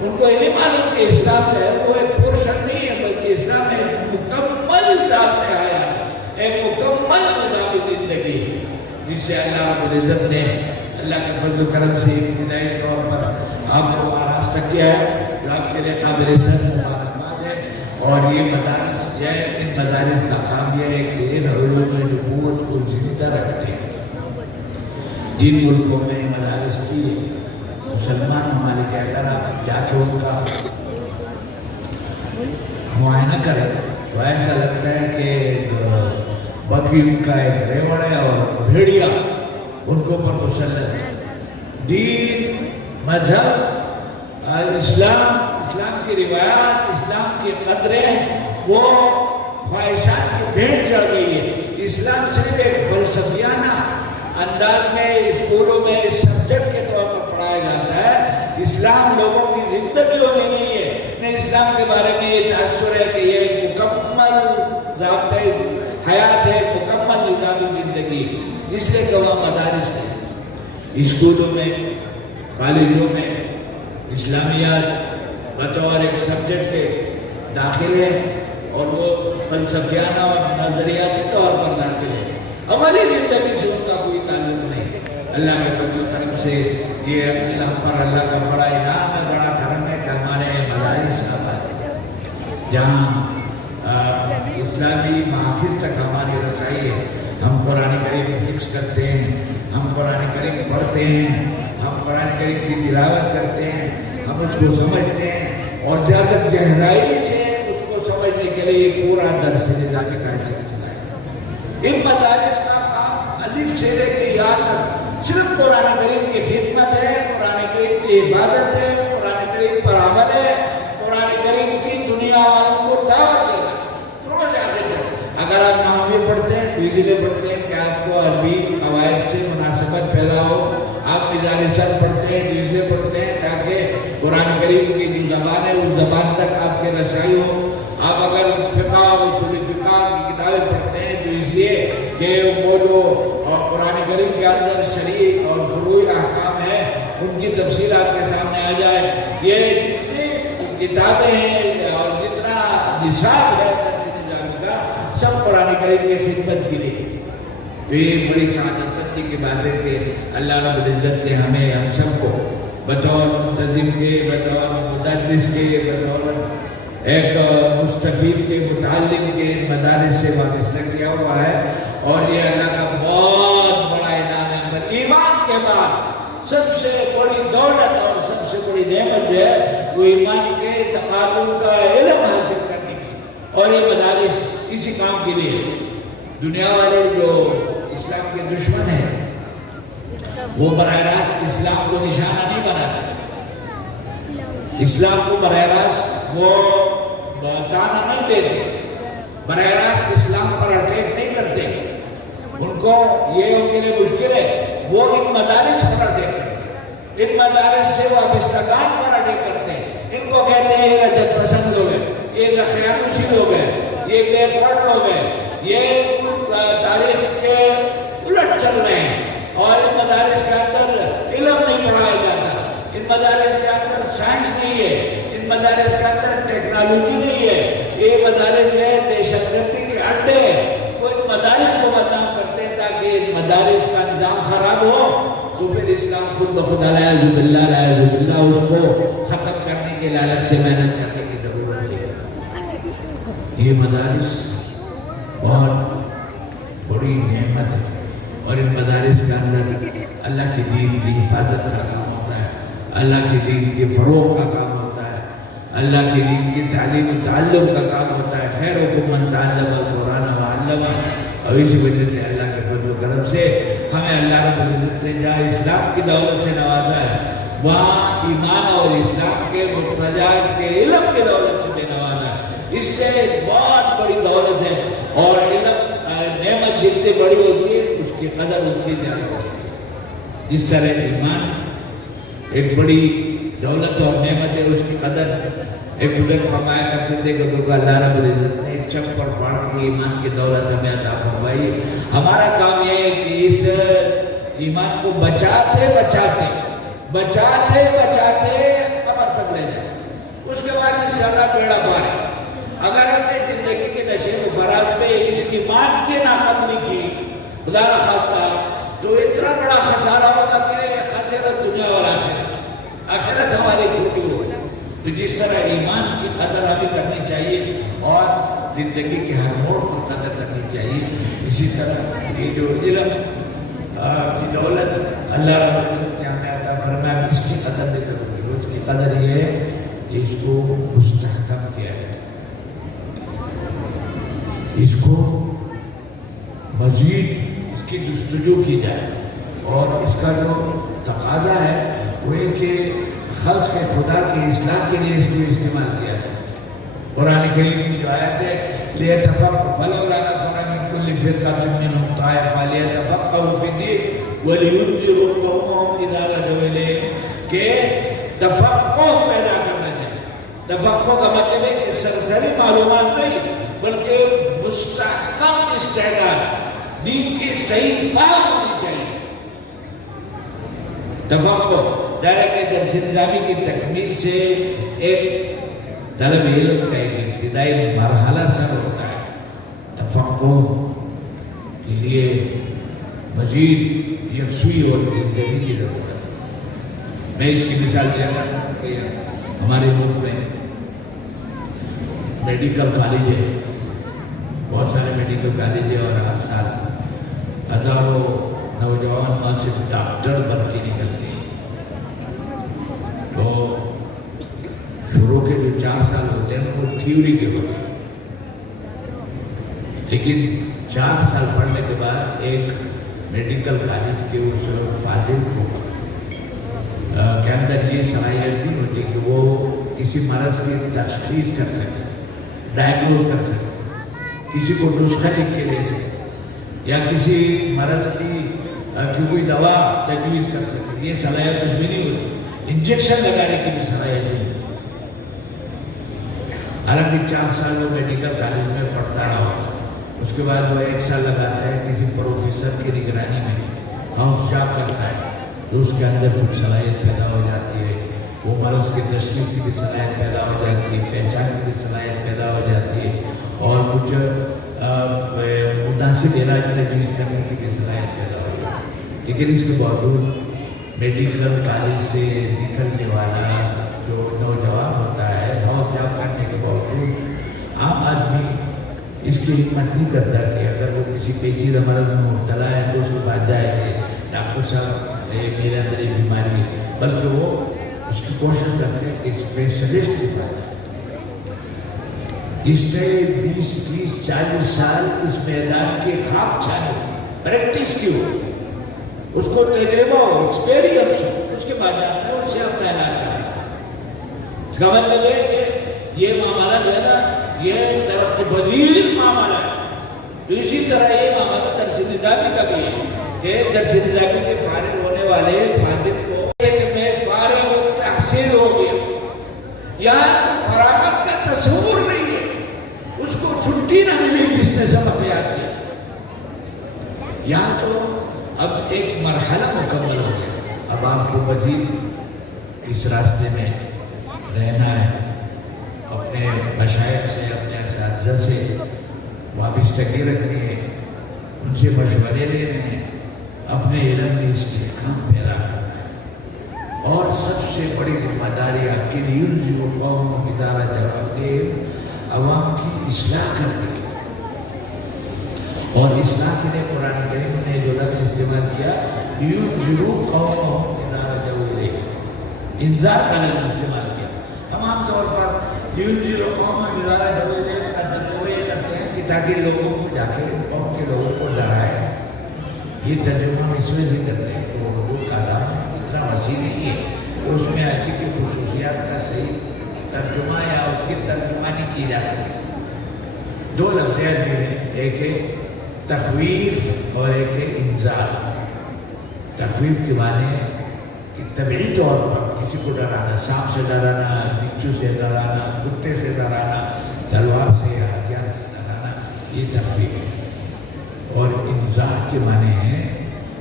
ان کو یہ نہیں معلوم کہ اسلام جو ہے وہ ایک پورشن نہیں ہے، بلکہ اسلام ایک مکمل ضابطۂ حیات، ایک مکمل نظام زندگی ہے جس سے اللہ رب العزت نے اللہ کے فضل و کرم سے ابتدائی طور پر آپ کو آراستہ کیا ہے، جو آپ کے لیے قابل سر مبارکباد ہے۔ اور یہ مدارس جو ہے، ان مدارس کا کام یہ ہے کہ ان علوم نبوت کو زندہ رکھتے ہیں۔ جن ملکوں میں مدارس کی مسلمان ممالک، اگر آپ جا کے ان کا معائنہ کریں تو ایسا لگتا ہے کہ بکری ان کا ایک ریوڑ ہے اور بھیڑیا ان کو پر مسلط ہے۔ دین، مذہب، اسلام کی روایات، اسلام کی قدریں وہ خواہشات کی بھیڑ چڑھ گئی ہے۔ اسلام صرف ایک فلسفیانہ انداز میں اسکولوں میں سبجیکٹ کے طور پر پڑھایا جاتا ہے۔ اسلام لوگوں کی زندگیوں میں نہیں ہے، نہ اسلام کے بارے میں یہ تاثر ہے کہ یہ ایک مکمل ضابطۂ حیات ہے، مکمل نظامی زندگی ہے۔ اس لیے کہ وہ مدارس میں، اسکولوں میں، کالجوں میں اسلامیات بطور ایک سبجیکٹ کے داخل ہے اور وہ فلسفیانہ اور نظریاتی طور پر داخل ہے۔ ہماری زندگی سے ان کا کوئی تعلق نہیں۔ اللہ کے فضل و کرم سے یہ اللہ پر اللہ کا بڑا انعام ہے، بڑا کرم ہے کہ ہمارے مدارس آباد ہیں جہاں اسلامی محافظ تک ہماری رسائی ہے۔ ہم قرآن کریم حفظ کرتے ہیں، ہم قرآن کریم پڑھتے ہیں، ہم قرآن کریم کی تلاوت کرتے ہیں، ہم اس کو سمجھتے ہیں اور زیادہ گہرائی سے اس کو سمجھنے کے لیے پورا درس نظامی کا سلسلہ ہے۔ ان مدارس کا کام الف سے لے کے یا تک صرف قرآن کریم کی خدمت ہے، قرآن کریم کی عبادت ہے، قرآن کریم پر عمل ہے، قرآن کریم کی دنیا والوں کو دعوت ہے۔ اگر آپ نحوی پڑھتے ہیں تو اس لیے پڑھتے ہیں کہ آپ کو عربی قواعد سے مناسبت پیدا ہو. آپ مزار سر پڑھتے ہیں تو اس لیے پڑھتے ہیں تاکہ قرآن کریم کی جو زبان ہے اس زبان تک آپ کے رسائی ہو. آپ اگر فقہ اور اصول فقہ کی کتابیں پڑھتے ہیں تو اس لیے کہ وہ جو قرآن کریم کے اندر شرعی اور فروعی احکام ہے ان کی تفصیل آپ کے سامنے آ جائے. یہ جتنی کتابیں ہیں اور جتنا نصاب ہے درس نظامی کا سب قرآن کریم کی خدمت کے لیے. تو یہ بڑی سعادت کی بات ہے کہ اللہ رب العزت نے ہمیں ہم سب کو بطور منتظم کے، بطور مدرس کے، بطور ایک مستفید کے، متعلم کے مدارس سے وابستہ کیا ہوا ہے. اور یہ اللہ کا بہت بڑا انعام ہے. پر ایمان کے بعد سب سے بڑی دولت اور سب سے بڑی نعمت جو ہے وہ ایمان کے تقاضوں کا علم حاصل کرنے کی. اور یہ مدارس اسی کام کے لیے. دنیا والے جو اسلام کے دشمن ہیں وہ براہ راست اسلام کو نشانہ نہیں بناتے. اسلام کو براہ راست وہ تانا نہیں دیتے. براہ راست اسلام پر اٹیک نہیں کرتے. ان کو یہ ان کے لیے مشکل ہے. وہ ان مدارس پر اٹیک کرتے ہیں. ان مدارس سے وابستگان پر اٹیک کرتے ہیں. ان کو کہتے ہیں یہ رجت پسند لوگ ہیں، یہ خیانوسی لوگ ہیں، یہ بے پڑھ لوگ ہیں، یہ تاریخ کے الٹ چل رہے ہیں. اور ان مدارس کے اندر علم نہیں پڑھایا جاتا. ان مدارس کے اندر سائنس نہیں ہے. ان مدارس کے اندر ٹیکنالوجی نہیں ہے. یہ مدارس جو ہے دہشت گردی کے اڈے ہیں. وہ ان مدارس کو بدنام کرتے ہیں تاکہ ان مدارس کا نظام خراب ہو تو پھر اسلام خود بخود الیاذ باللہ اس کو ختم کرنے کے لالچ سے محنت کرنے کی ضرورت ہے. یہ مدارس بہت بڑی نعمت ہے. اور ان مدارس کے اندر اللہ کے دین کی حفاظت کا کام ہوتا ہے، اللہ کے دین کے فروغ کا کام ہوتا ہے، اللہ کے دین کی تعلیم و تعلم کا کام ہوتا ہے. خیرکم من تعلم القرآن وعلمہ. اور اسی وجہ سے اللہ کے فضل و کرم سے ہمیں اللہ رب العزت نے جہاں اسلام کی دولت سے نوازا ہے وہاں ایمان اور اسلام کے مرتجات کے علم کی دولت سے بھی نوازا ہے. اس سے بہت بڑی دولت ہے. اور علم نعمت جتنی بڑی ہوتی ہے اس کی قدر اتنی زیادہ ہوتی ہے. جس طرح ایمان ایک بڑی دولت اور نعمت ہے اس کی قدر ایک بزرگ فرمایا کرتے تھے کہ اللہ رب العزت نے ایک چپ پر پڑھ کے ایمان کی دولت ہمیں عطا فرمائی. ہمارا کام یہ ہے کہ اس ایمان کو بچاتے بچاتے قبر تک لے جائیں. اس کے بعد انشاءاللہ بیڑا پار ہے. اگر ہم نے زندگی کے نشیب و فراز میں اس ایمان کی ناقدری کی خدا نہ خواستہ تو اتنا بڑا خسارہ ہوگا کہ خسارت دنیا اور آخرت ہماری کھوٹی ہوگی. تو جس طرح ایمان کی قدر ہمیں کرنی چاہیے اور زندگی کے ہر موڑ پر قدر کرنی چاہیے، اسی طرح یہ جو علم کی دولت اللہ رب العزت نے ہمیں عطا فرمایا اس کی قدر بھی ضروری ہے. اس کی قدر یہ ہے کہ اس کو مستحکم کیا جائے، اس کو مزید اس کی جستجو کی جائے. اور اس کا جو تقاضا ہے وہ ہے کہ خلق خدا کی اصلاح کے لیے اس کو استعمال کیا جائے. قرآن کریم کی جو آیت ہے لِيَتَفَقَّهُوا فَلَوْلَا نَفَرَ مِن كُلِّ فِرْقَةٍ مِّنْهُمْ طَائِفَةٌ لِيَتَفَقَّهُوا فِي الدِّينِ وَلِيُنذِرُوا قَوْمَهُمْ إِذَا رَجَعُوا إِلَيْهِمْ کہ تفقہ پیدا کرنا چاہیے. تفقہ کا مطلب ہے کہ سرسری معلومات نہیں بلکہ مستحکم استعداد، دین کی صحیح فہم ہونی چاہیے. تفقہ دائرہ کے درس نظامی کی تکمیل سے ایک طلب علم کا ایک ابتدائی مرحلہ سفر ہوتا ہے. تفقہ کے لیے مزید یکسوئی اور زندگی کی ضرورت ہے. میں اس کی مثال دیا کرتا ہوں کہ ہمارے ملک میں میڈیکل کالج ہے، بہت سارے میڈیکل کالج ہے اور ہر سال ہزاروں نوجوان وہاں سے ڈاکٹر بن کے نکلتے ہیں. تو شروع کے جو 4 سال ہوتے ہیں وہ تھیوری کے ہوتے ہیں، لیکن 4 سال پڑھنے کے بعد ایک میڈیکل کالج کے اس فاضل کو کے اندر یہ صلاحیت نہیں ہوتی کہ وہ کسی مرض کی تشخیص کر سکے، ڈائگنوز کر سکے کسی کو نسخہ لکھ کے دے سکے یا کسی مرض کی کوئی دوا تجویز کر سکے، یہ صلاحیت اس میں نہیں ہوتی۔ انجیکشن لگانے کی بھی صلاحیت نہیں ہوتی۔ حالانکہ 4 سال وہ میڈیکل کالج میں پڑھتا رہا ہوتا ہے، اس کے بعد وہ 1 سال لگاتا ہے کسی پروفیسر کی نگرانی میں ہاؤس جاب کرتا ہے، تو اس کے اندر کچھ صلاحیت پیدا ہو جاتی ہے، وہ مرض کی تشخیص کی بھی صلاحیت پیدا ہو جاتی ہے، پہچان کی بھی صلاحیت پیدا ہو جاتی ہے، اور کچھ مناسب علاج تجویز کرنے کی بھی صلاحیت پیدا ہو جاتی ہے۔ لیکن اس کے باوجود میڈیکل کالج سے نکلنے والا جو نوجوان ہوتا ہے، ہاؤس جاب کرنے کے باوجود عام آدمی اس کی ہمت نہیں کرتا کہ اگر وہ کسی پیچیدہ مرض میں مبتلا ہے تو اس کے بعد جائے کہ ڈاکٹر صاحب میرے اندر ایک بیماری ہے، بلکہ وہ اس کی کوشش کرتے ہیں کہ اسپیشلسٹ کے پاس جائے، جس نے 20 30 40 سال اس میدان کے خواب چھانے پریکٹس کی ہو، اس کو تجربہ ہو، ایکسپیرینس ہو، اس کے بعد جاتا ہے اور اسے اپنا علاج کرتا ہے۔ اس کا مطلب ہے کہ یہ معاملہ جو ہے نا، یہ ترقی پذیر معاملہ ہے۔ تو اسی طرح یہ معاملہ درس نظامی کا بھی ہے کہ درس نظامی سے فارغ ہونے والے فاضل کو کہ میں فارغ و تحصیل ہو گیا، یہاں تو فراغت کا تصور نہیں ہے، اس کو چھٹی نہ ملی جس نے سبق یاد کیا۔ یہاں تو اب ایک مرحلہ مکمل ہو گیا، اب آپ کو مزید اس راستے میں رہنا ہے، اپنے مشائخ سے، اپنے اساتذہ سے وابستگی رکھنی ہے، ان سے مشورے لینے ہیں، اپنے علم میں استحکام پیدا کرنا ہے، اور سب سے بڑی ذمہ داری آپ کے لیے جو قوم و ادارہ جواب عوام کی اصلاح کرنے کی، اور اصلاح کے لیے قرآن کریم نے جو لفظ استعمال کیا، یُنذِرُ قَوْمَهُمْ إِذَا رَجَعُوا إِلَيْهِ، انذار کا لفظ استعمال کیا۔ تمام طور پر یُنذِرُ قَوْمَهُمْ إِذَا رَجَعُوا إِلَيْهِ کا ترجمہ یہ کرتے ہیں کہ تاکہ لوگوں کو جا کے قوم کے لوگوں کو ڈرائے۔ یہ ترجمہ ہم اس وجہ سے کرتے ہیں کہ وہ اردو کا دام اتنا وسیع نہیں ہے کہ اس میں عربی کی خصوصیات کا صحیح ترجمہ یا اس کی ترجمانی کی جا سکے۔ 2 لفظ ہیں عربی میں، ایک ہے تخویف اور ایک ہے انذار۔ تخویف کے معنی ہے کہ طبعی طور پر کسی کو ڈرانا، سانپ سے ڈرانا، بچھو سے ڈرانا، کتے سے ڈرانا، تلوار سے یا ہتھیار سے ڈرانا، یہ تخویف ہے۔ اور انذار کے معنی ہے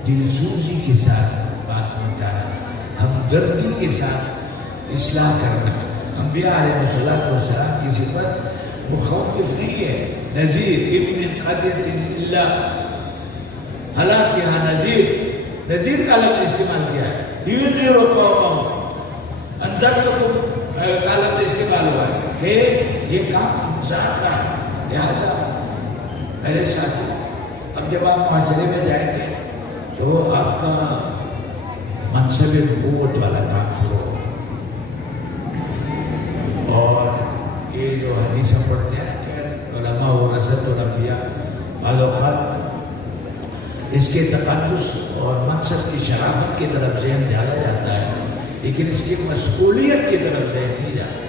دل سوزی کے ساتھ بات پہنچانا، ہمدردی کے ساتھ اصلاح کرنا۔ انبیاء علیہ السلام کی صفت مخوف نہیں ہے، نذیر، ابن قریۃ الا خلا فیہا نذیر، نذیر کا لفظ استعمال کیا ہے۔ یُنذِرُ قَوْمَهُمْ، انذرتکم کا لفظ استعمال ہوا ہے کہ یہ کام انذار کا ہے۔ لہذا میرے ساتھی، اب جب آپ معاشرے میں جائیں گے تو آپ کا منصب نبوت والا کام شروع ہو، اور یہ جو حدیث ہم پڑھتے ہیں کہ علماء ورثۃ الانبیاء، بعض اوقات اس کے تقدس اور مقصد کی شرافت کی طرف ذہن ڈالا جاتا ہے، لیکن اس کی مسئولیت کی طرف ذہن نہیں جاتا۔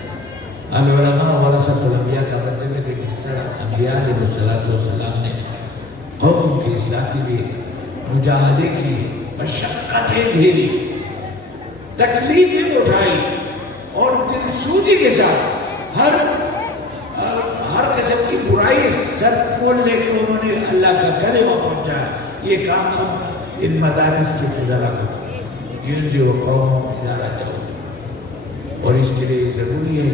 العلماء ورثۃ الانبیاء کا مطلب ہے کہ جس طرح انبیاء علیہ السلام نے قوم کی اصلاح کے لیے مجاہدے کی، مشقتیں جھیلی، تکلیفیں اٹھائی، اور دل سوزی کے ساتھ ہر قسم کی برائی سر مول لے کے انہوں نے اللہ کا کلمہ پہنچایا، یہ کام ہم ان مدارس کے فضلاء کو یُنذِرُ قَوْمَهُمْ إِذَا رَجَعُوا، اور اس کے لیے ضروری ہے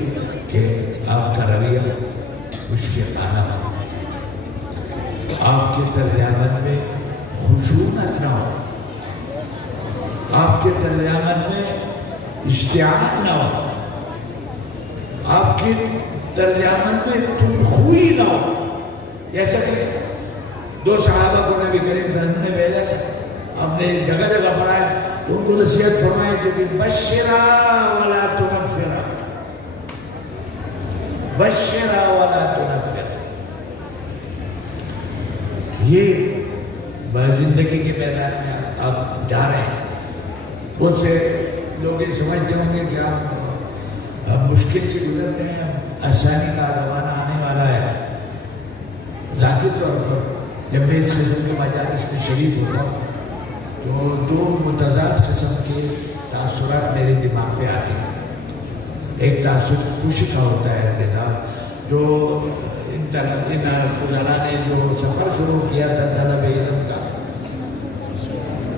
کہ آپ کا رویہ مشفقانہ ہو، آپ کے طرز عمل میں خشونت نہ ہو، آپ کے طرز عمل میں اشتعال نہ ہو، آپ کے طرز عمل میں تندخوئی نہ ہو۔ جیسا کہ 2 صحابہ کو نبی کریم صلی اللہ علیہ وسلم نے بھیجا تھا، آپ نے جگہ جگہ پڑھایا، تو ان کو نصیحت فرمائی کہ بشرا ولا تنفرا، بشرا ولا تنفرا۔ یہ زندگی کے میدان میں آپ جا رہے ہیں، بہت سے لوگ یہ سمجھتے ہوں گے کہ آپ مشکل سے گزر رہے ہیں، آسانی کا زمانہ آنے والا ہے، ذاتی طور پر جب میں اس قسم کے مجالس میں شریک ہوتا ہوں تو دو متضاد قسم کے تاثرات میرے دماغ میں آتے ہیں. ایک تاثر خوشی کا ہوتا ہے میرا، جو ان فضلاء نے جو سفر شروع کیا تھا طلب علم کا،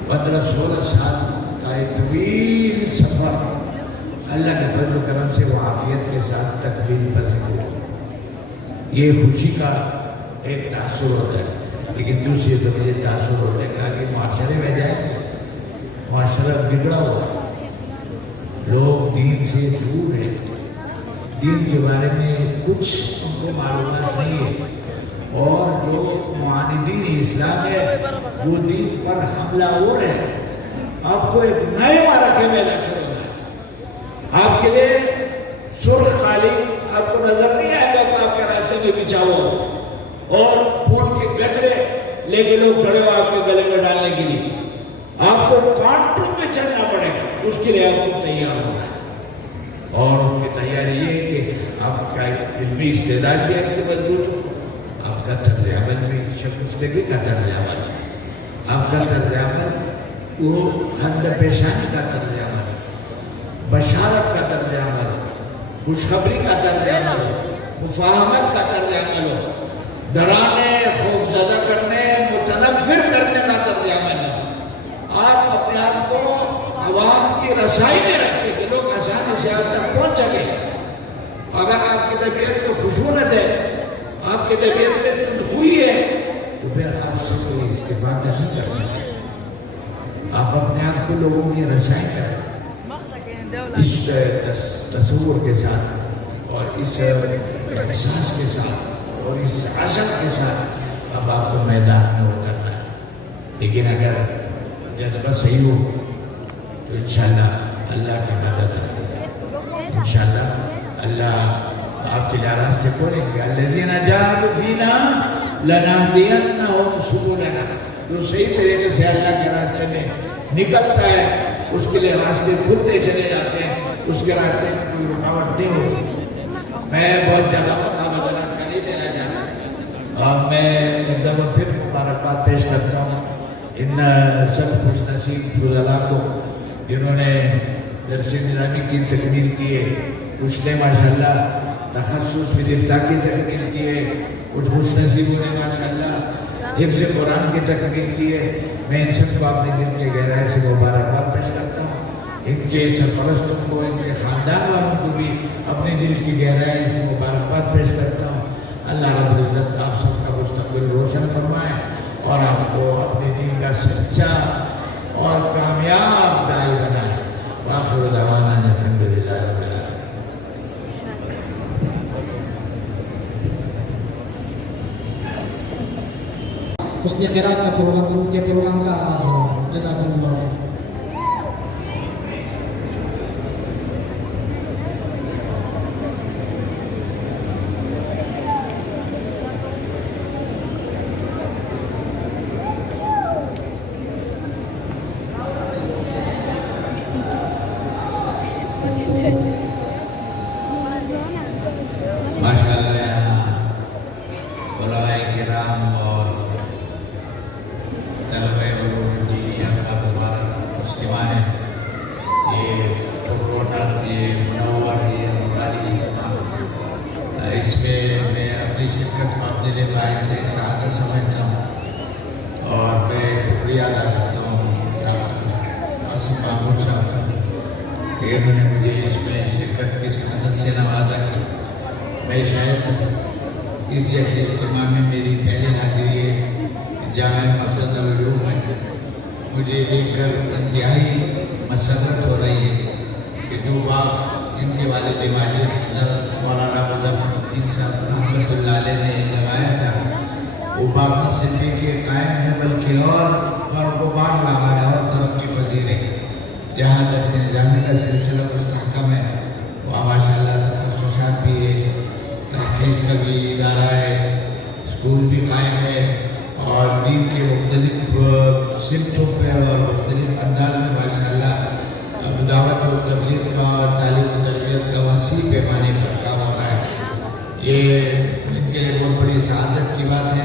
15-16 سال کا ایک طویل سفر اللہ کے فضل و کرم سے وہ عافیت کے ساتھ تکمیل پذیر ہوا. یہ خوشی کا ایک تاثر ہوتا ہے. لیکن دوسری تو مجھے تاثر ہوتا ہے کہ معاشرے میں جائیں، معاشرہ بگڑا ہوا ہے، لوگ دین سے دور ہیں، دین کے بارے میں کچھ ان کو معلومات نہیں ہے، اور جو معاندین اسلام ہے وہ دین پر حملہ ہو رہے ہیں. آپ کو ایک نئے معرکے میں داخل ہونا ہے. آپ کے لیے سرخ قالین آپ کو نظر نہیں آئے گا کہ آپ کے راستے میں بچھا ہوا اور پھول کے گجرے لے کے لوگ کھڑے ہو آپ کے گلے میں ڈالنے کے لیے. آپ کو کانٹوں میں چلنا پڑے گا، اس کے لیے آپ کو تیار ہونا ہے. اور اس کی تیاری یہ ہے کہ آپ کا علمی استعداد بھی آپ کے مضبوط ہو، آپ کا طرز عمل بھی شگفتگی کا طرز عمل ہے، آپ کا طرز عمل وہ خند پیشانی کا طرز عمل ہے، بشارت کا طرز عمل ہو، خوشخبری کا طرز عمل ہو، مفاہمت کا طرز عمل ہو، ڈرانے، خوفزدہ کرنے، متنفر کرنے کا طرز عمل ہے. آپ اپنے آپ کو عوام کی رسائی میں رکھیں کہ لوگ آسانی سے آپ تک پہنچ سکیں. اگر آپ کی طبیعت میں خشونت ہے، آپ کی طبیعت میں تندخوئی ہے، تو پھر آپ سے کوئی استفادہ نہیں کر سکتے. آپ اپنے آپ کو لوگوں کی رسائی کریں اس تصور کے ساتھ اور اس احساس کے ساتھ اور اس عزم کے ساتھ اب آپ کو میدان میں اترنا ہے. لیکن اگر جذبہ صحیح ہو تو انشاءاللہ اللہ کی مدد آتی ہے. انشاءاللہ اللہ آپ کے لیے راستے کھولیں گے. الذین جاہدوا فینا لنہدینہم سبلنا. جو صحیح طریقے سے اللہ کے راستے میں نکلتا ہے اس کے لیے راستے کھلتے چلے جاتے ہیں، اس کے راستے میں کوئی رکاوٹ نہیں ہوتی. میں بہت زیادہ وضاحت کا نہیں دینا چاہتا اور میں ایک دفعہ پھر مبارکباد پیش کرتا ہوں ان سب خوش نصیب فضلاء کو جنہوں نے درس نظامی کی تکمیل کی ہے. کچھ نے ماشاءاللہ تخصص فی الافتاء کی تکمیل کی ہے، کچھ خوش نصیبوں نے ماشاءاللہ حفظ قرآن کی تکمیل کی ہے. میں ان سب کو اپنے دل کے گہرائی سے مبارکباد پیش کرتا ہوں. ان کے سرپرستوں کو، ان کے خاندان والوں کو بھی اپنے دل کی گہرائی سے مبارکباد پیش کرتا ہوں. اللہ رب العزت آپ سب کا مستقبل روشن فرمائے اور آپ کو اپنے دین کا سچا اور کامیاب داعی بنائے. وآخر دعوانا الحمدللہ رب العالمین. حسن قرآن کا پروگرام کا آغاز ہو. جزاکم اللہ خیر. ماشاءاللہ یہاں علماء کرام اور طلبہ علوم دینیہ کا مبارک اجتماع ہے. یہ پررونق، یہ منور، یہ نورانی اجتماع، اس میں اپنی شرکت کو اپنے لیے باعث سعادت سمجھتا ہوں اور میں شکریہ ادا کرتا ہوں ڈاکٹر آصف محمود صاحب کا کہ انہوں نے مجھے اس میں شرکت کی سعادت سے نوازا ہے. میں شاید اس جیسے اجتماع میں میری پہلی حاضری ہے. جامعہ مقصد العلوم میں مجھے دیکھ کر انتہائی مسرت ہو رہی ہے کہ جو باغ ان کے والد ماجد مولانا مظفر الدین صاحب رحمۃ اللہ علیہ نے لگایا تھا، وہ باغ نہ صرف کہ قائم ہے بلکہ اور برق و باغ لگایا اور ترقی پذیر ہے. جہاں درس نظامی کا سلسلہ مستحکم ہے وہاں ماشاءاللہ تخصصات بھی ہے، تحفیظ کا بھی ادارہ ہے، اسکول بھی قائم ہے اور دین کے مختلف سمتوں پہ اور مختلف انداز میں ماشاءاللہ دعوت و تبلیغ کا اور تعلیم و تربیت کا وسیع پیمانے پر کام ہو رہا ہے. یہ ان کے لیے بہت بڑی سعادت کی بات ہے.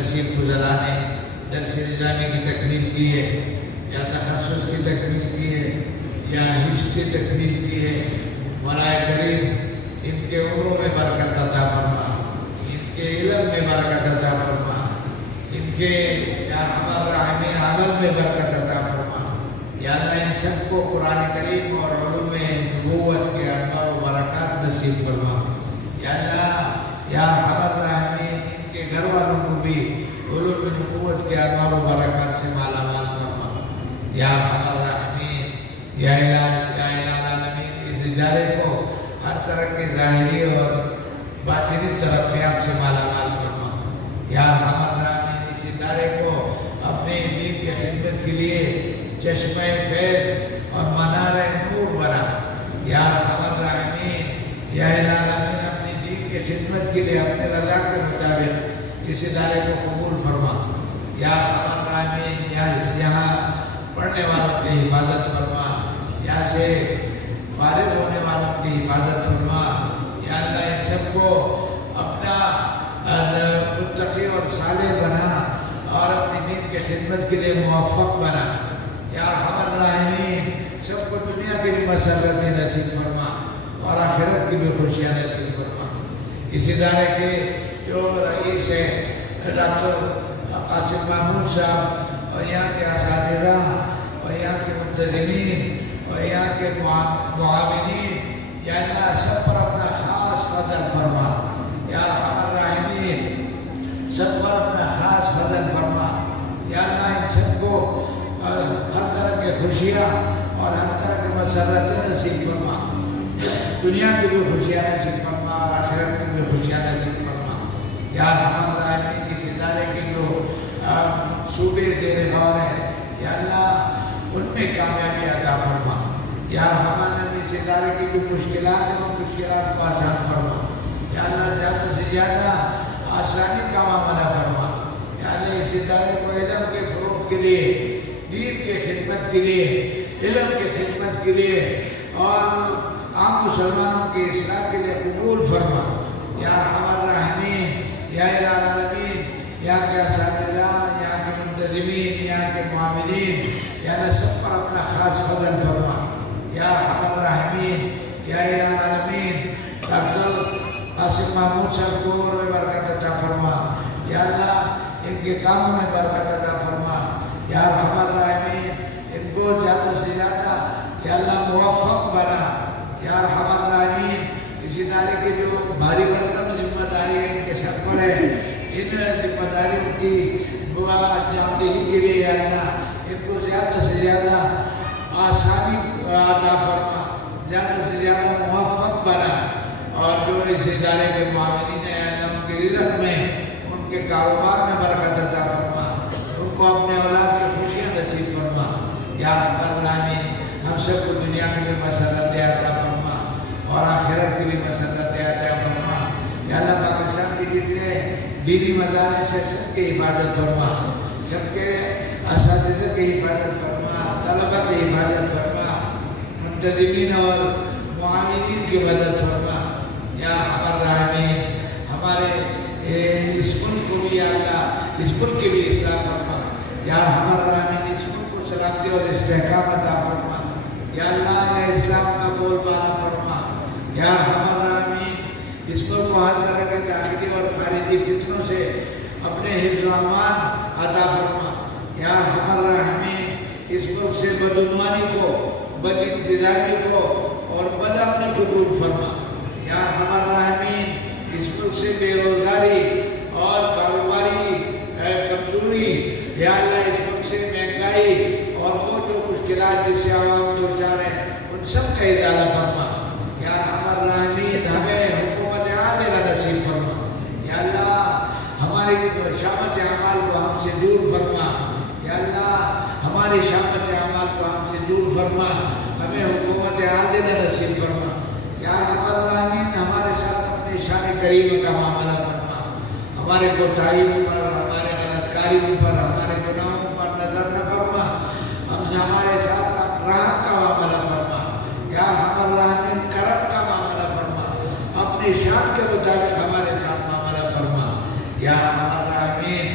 نصیب فضلاء نے درس نظامی کی تکمیل کی ہے یا تخصص کی تکمیل کی ہے یا حفظ کی تکمیل کی ہے، مولا کریم ان کے عمروں میں برکت عطا فرما، ان کے علم میں برکت عطا فرما، ان کے یا ارحم الراحمین عمل میں برکت عطا فرما۔ یا اللہ ان سب کو قرآن کریم اور علوم نبوت کے انوار و برکات نصیب فرما۔ یا اللہ یا ارحم الراحمین ان کے گھر والوں کو بھی علوم نبوت کے انوار و برکات سے مالا مال فرما۔ یا ارحم الراحمین یا الہ العالمین اس ادارے کو ہر طرح کے ظاہری اور باطنی ترقیات سے مالا مال فرما۔ یا ارحم الراحمین اس ادارے کو اپنے دین کی خدمت کے لیے چشمہ فیض اور منار نور بنا۔ یا ارحم الراحمین یا الہ العالمین اپنے دین کی خدمت کے لیے اپنے رضا کے مطابق اس ادارے کو قبول فرما۔ یا ارحم الراحمین یہاں پڑھنے والوں کی حفاظت فرما، یہاں سے فارغ ہونے والوں کی حفاظت فرما۔ یا اللہ ان سب کو اپنا متقی اور صالح بنا اور اپنی دین کی خدمت کے لیے موفق بنا۔ یا ارحم الراحمین سب کو دنیا کی بھی مسرتیں نصیب فرما اور آخرت کی بھی خوشیاں نصیب فرما۔ اس ادارے کے جو رئیس ہے ڈاکٹر قاسم محمود صاحب اور یہاں کے اساتذہ اور یہاں کے منتظمین اور یہاں کے معاونین، یا اللہ سب پر اپنا خاص فضل فرما۔ یا ارحم الراحمین سب پر اپنا خاص فضل فرما۔ یا اللہ ان سب کو ہر طرح کی خوشیاں اور ہر طرح کی مسرتیں نصیب فرما، دنیا کی بھی خوشیاں نصیب فرما اور آخرت کی بھی خوشیاں نصیب فرما۔ یا ارحم الراحمین اس ادارے کے جو صوبے زیر غور ہیں، یا اللہ ان میں کامیابی عطا فرما۔ یا ارحم الراحمین اس ادارے کی جو مشکلات ہیں ان مشکلات کو آسان فرما۔ یا اللہ زیادہ سے زیادہ آسانی کا معاملہ فرما۔ یا اللہ اس ادارے کو علم کے فروغ کے لیے، دین کے خدمت کے لیے، علم کے خدمت کے لیے اور عام مسلمانوں کی اصلاح کے لیے قبول فرما۔ یا ارحم الراحمین یا الہ العالمین یہاں کے اساتذہ، یہاں کے منتظمین، یہاں کے معاونین، یا اللہ سب پر اپنا خاص فضل فرما۔ یا ارحم الراحمین یا الہ العالمین ڈاکٹر قاسم محمود صاحب کو عمر میں برکت عطا فرما۔ یا اللہ ان کے کاموں میں برکت عطا فرما۔ یا ارحم الراحمین ان کو زیادہ سے زیادہ یا اللہ موفق بنا۔ یا ارحم الراحمین اس ادارے کے جو بھاری بھرکم ذمہ داری ہے ان کے سر پر ہے، ان ذمہ داریوں کی انجام دہی کے لیے یا اللہ ان کو زیادہ سے زیادہ آسانی عطا فرما، زیادہ سے زیادہ موفق بنا، اور جو اس ادارے کے معاونین ہیں اللہ ان کے رزق میں، ان کے کاروبار میں برکت عطا فرما، ان کو اپنے اولاد کی خوشیاں نصیب فرما۔ یا ارحم الراحمین ہم سب کو دنیا کی بھی مسرتیں عطا فرما اور آخرت کی بھی مسرتیں عطا فرما۔ یا اللہ پاکستان کے جتنے دینی مدارس ہیں سب کی حفاظت فرما، سب کے اساتذہ کی حفاظت فرما، طلبہ کی حفاظت فرما، منتظمین اور معاونین کی مدد فرما۔ یا ارحم الراحمین ہمارے اسکول کو بھی یا اللہ اسکول کی بھی اصلاح فرما۔ یا ارحم الراحمین اسکول کو سلامتی اور استحکام عطا فرما۔ یا اللہ یا اسلام کا بول بالا فرما۔ یا ارحم الراحمین اسکول کو ہر طرح کے داخلی اور خارجی فتنوں سے اپنے حفظ و امان عطا فرما۔ یا ارحم الراحمین اسکول سے بدعنوانی کو، بد انتظامی کو اور بد امنی کو دور فرما۔ یا ارحم الراحمین اسکول سے بے روزگاری اور کاروباری کمزوری، یا اللہ اسکول سے مہنگائی اور وہ جو مشکلات جس سے عوام دو چار ہیں ان سب کا ازالہ فرما۔ یا ارحم الراحمین ہمیں حکومت عادلہ نصیب فرما۔ یا اللہ ہماری شامت اعمال کو ہم سے دور فرما۔ یا اللہ ہماری شامت اعمال کو ہم سے دور فرما، ہمیں حکومت عادلہ نصیب فرما۔ یا ارحم الراحمین ہمارے ساتھ اپنے شان کریم کا معاملہ فرما، ہمارے کوتاہیوں پر، ہمارے غلط کاریوں پر، ہمارے گناہوں پر نظر نہ فرما، ہم سے ہمارے ساتھ رحم کا معاملہ فرما۔ یا ارحم الراحمین کرم کا معاملہ فرما، اپنی شان کے مطابق ہمارے ساتھ معاملہ فرما۔ یا ارحم الراحمین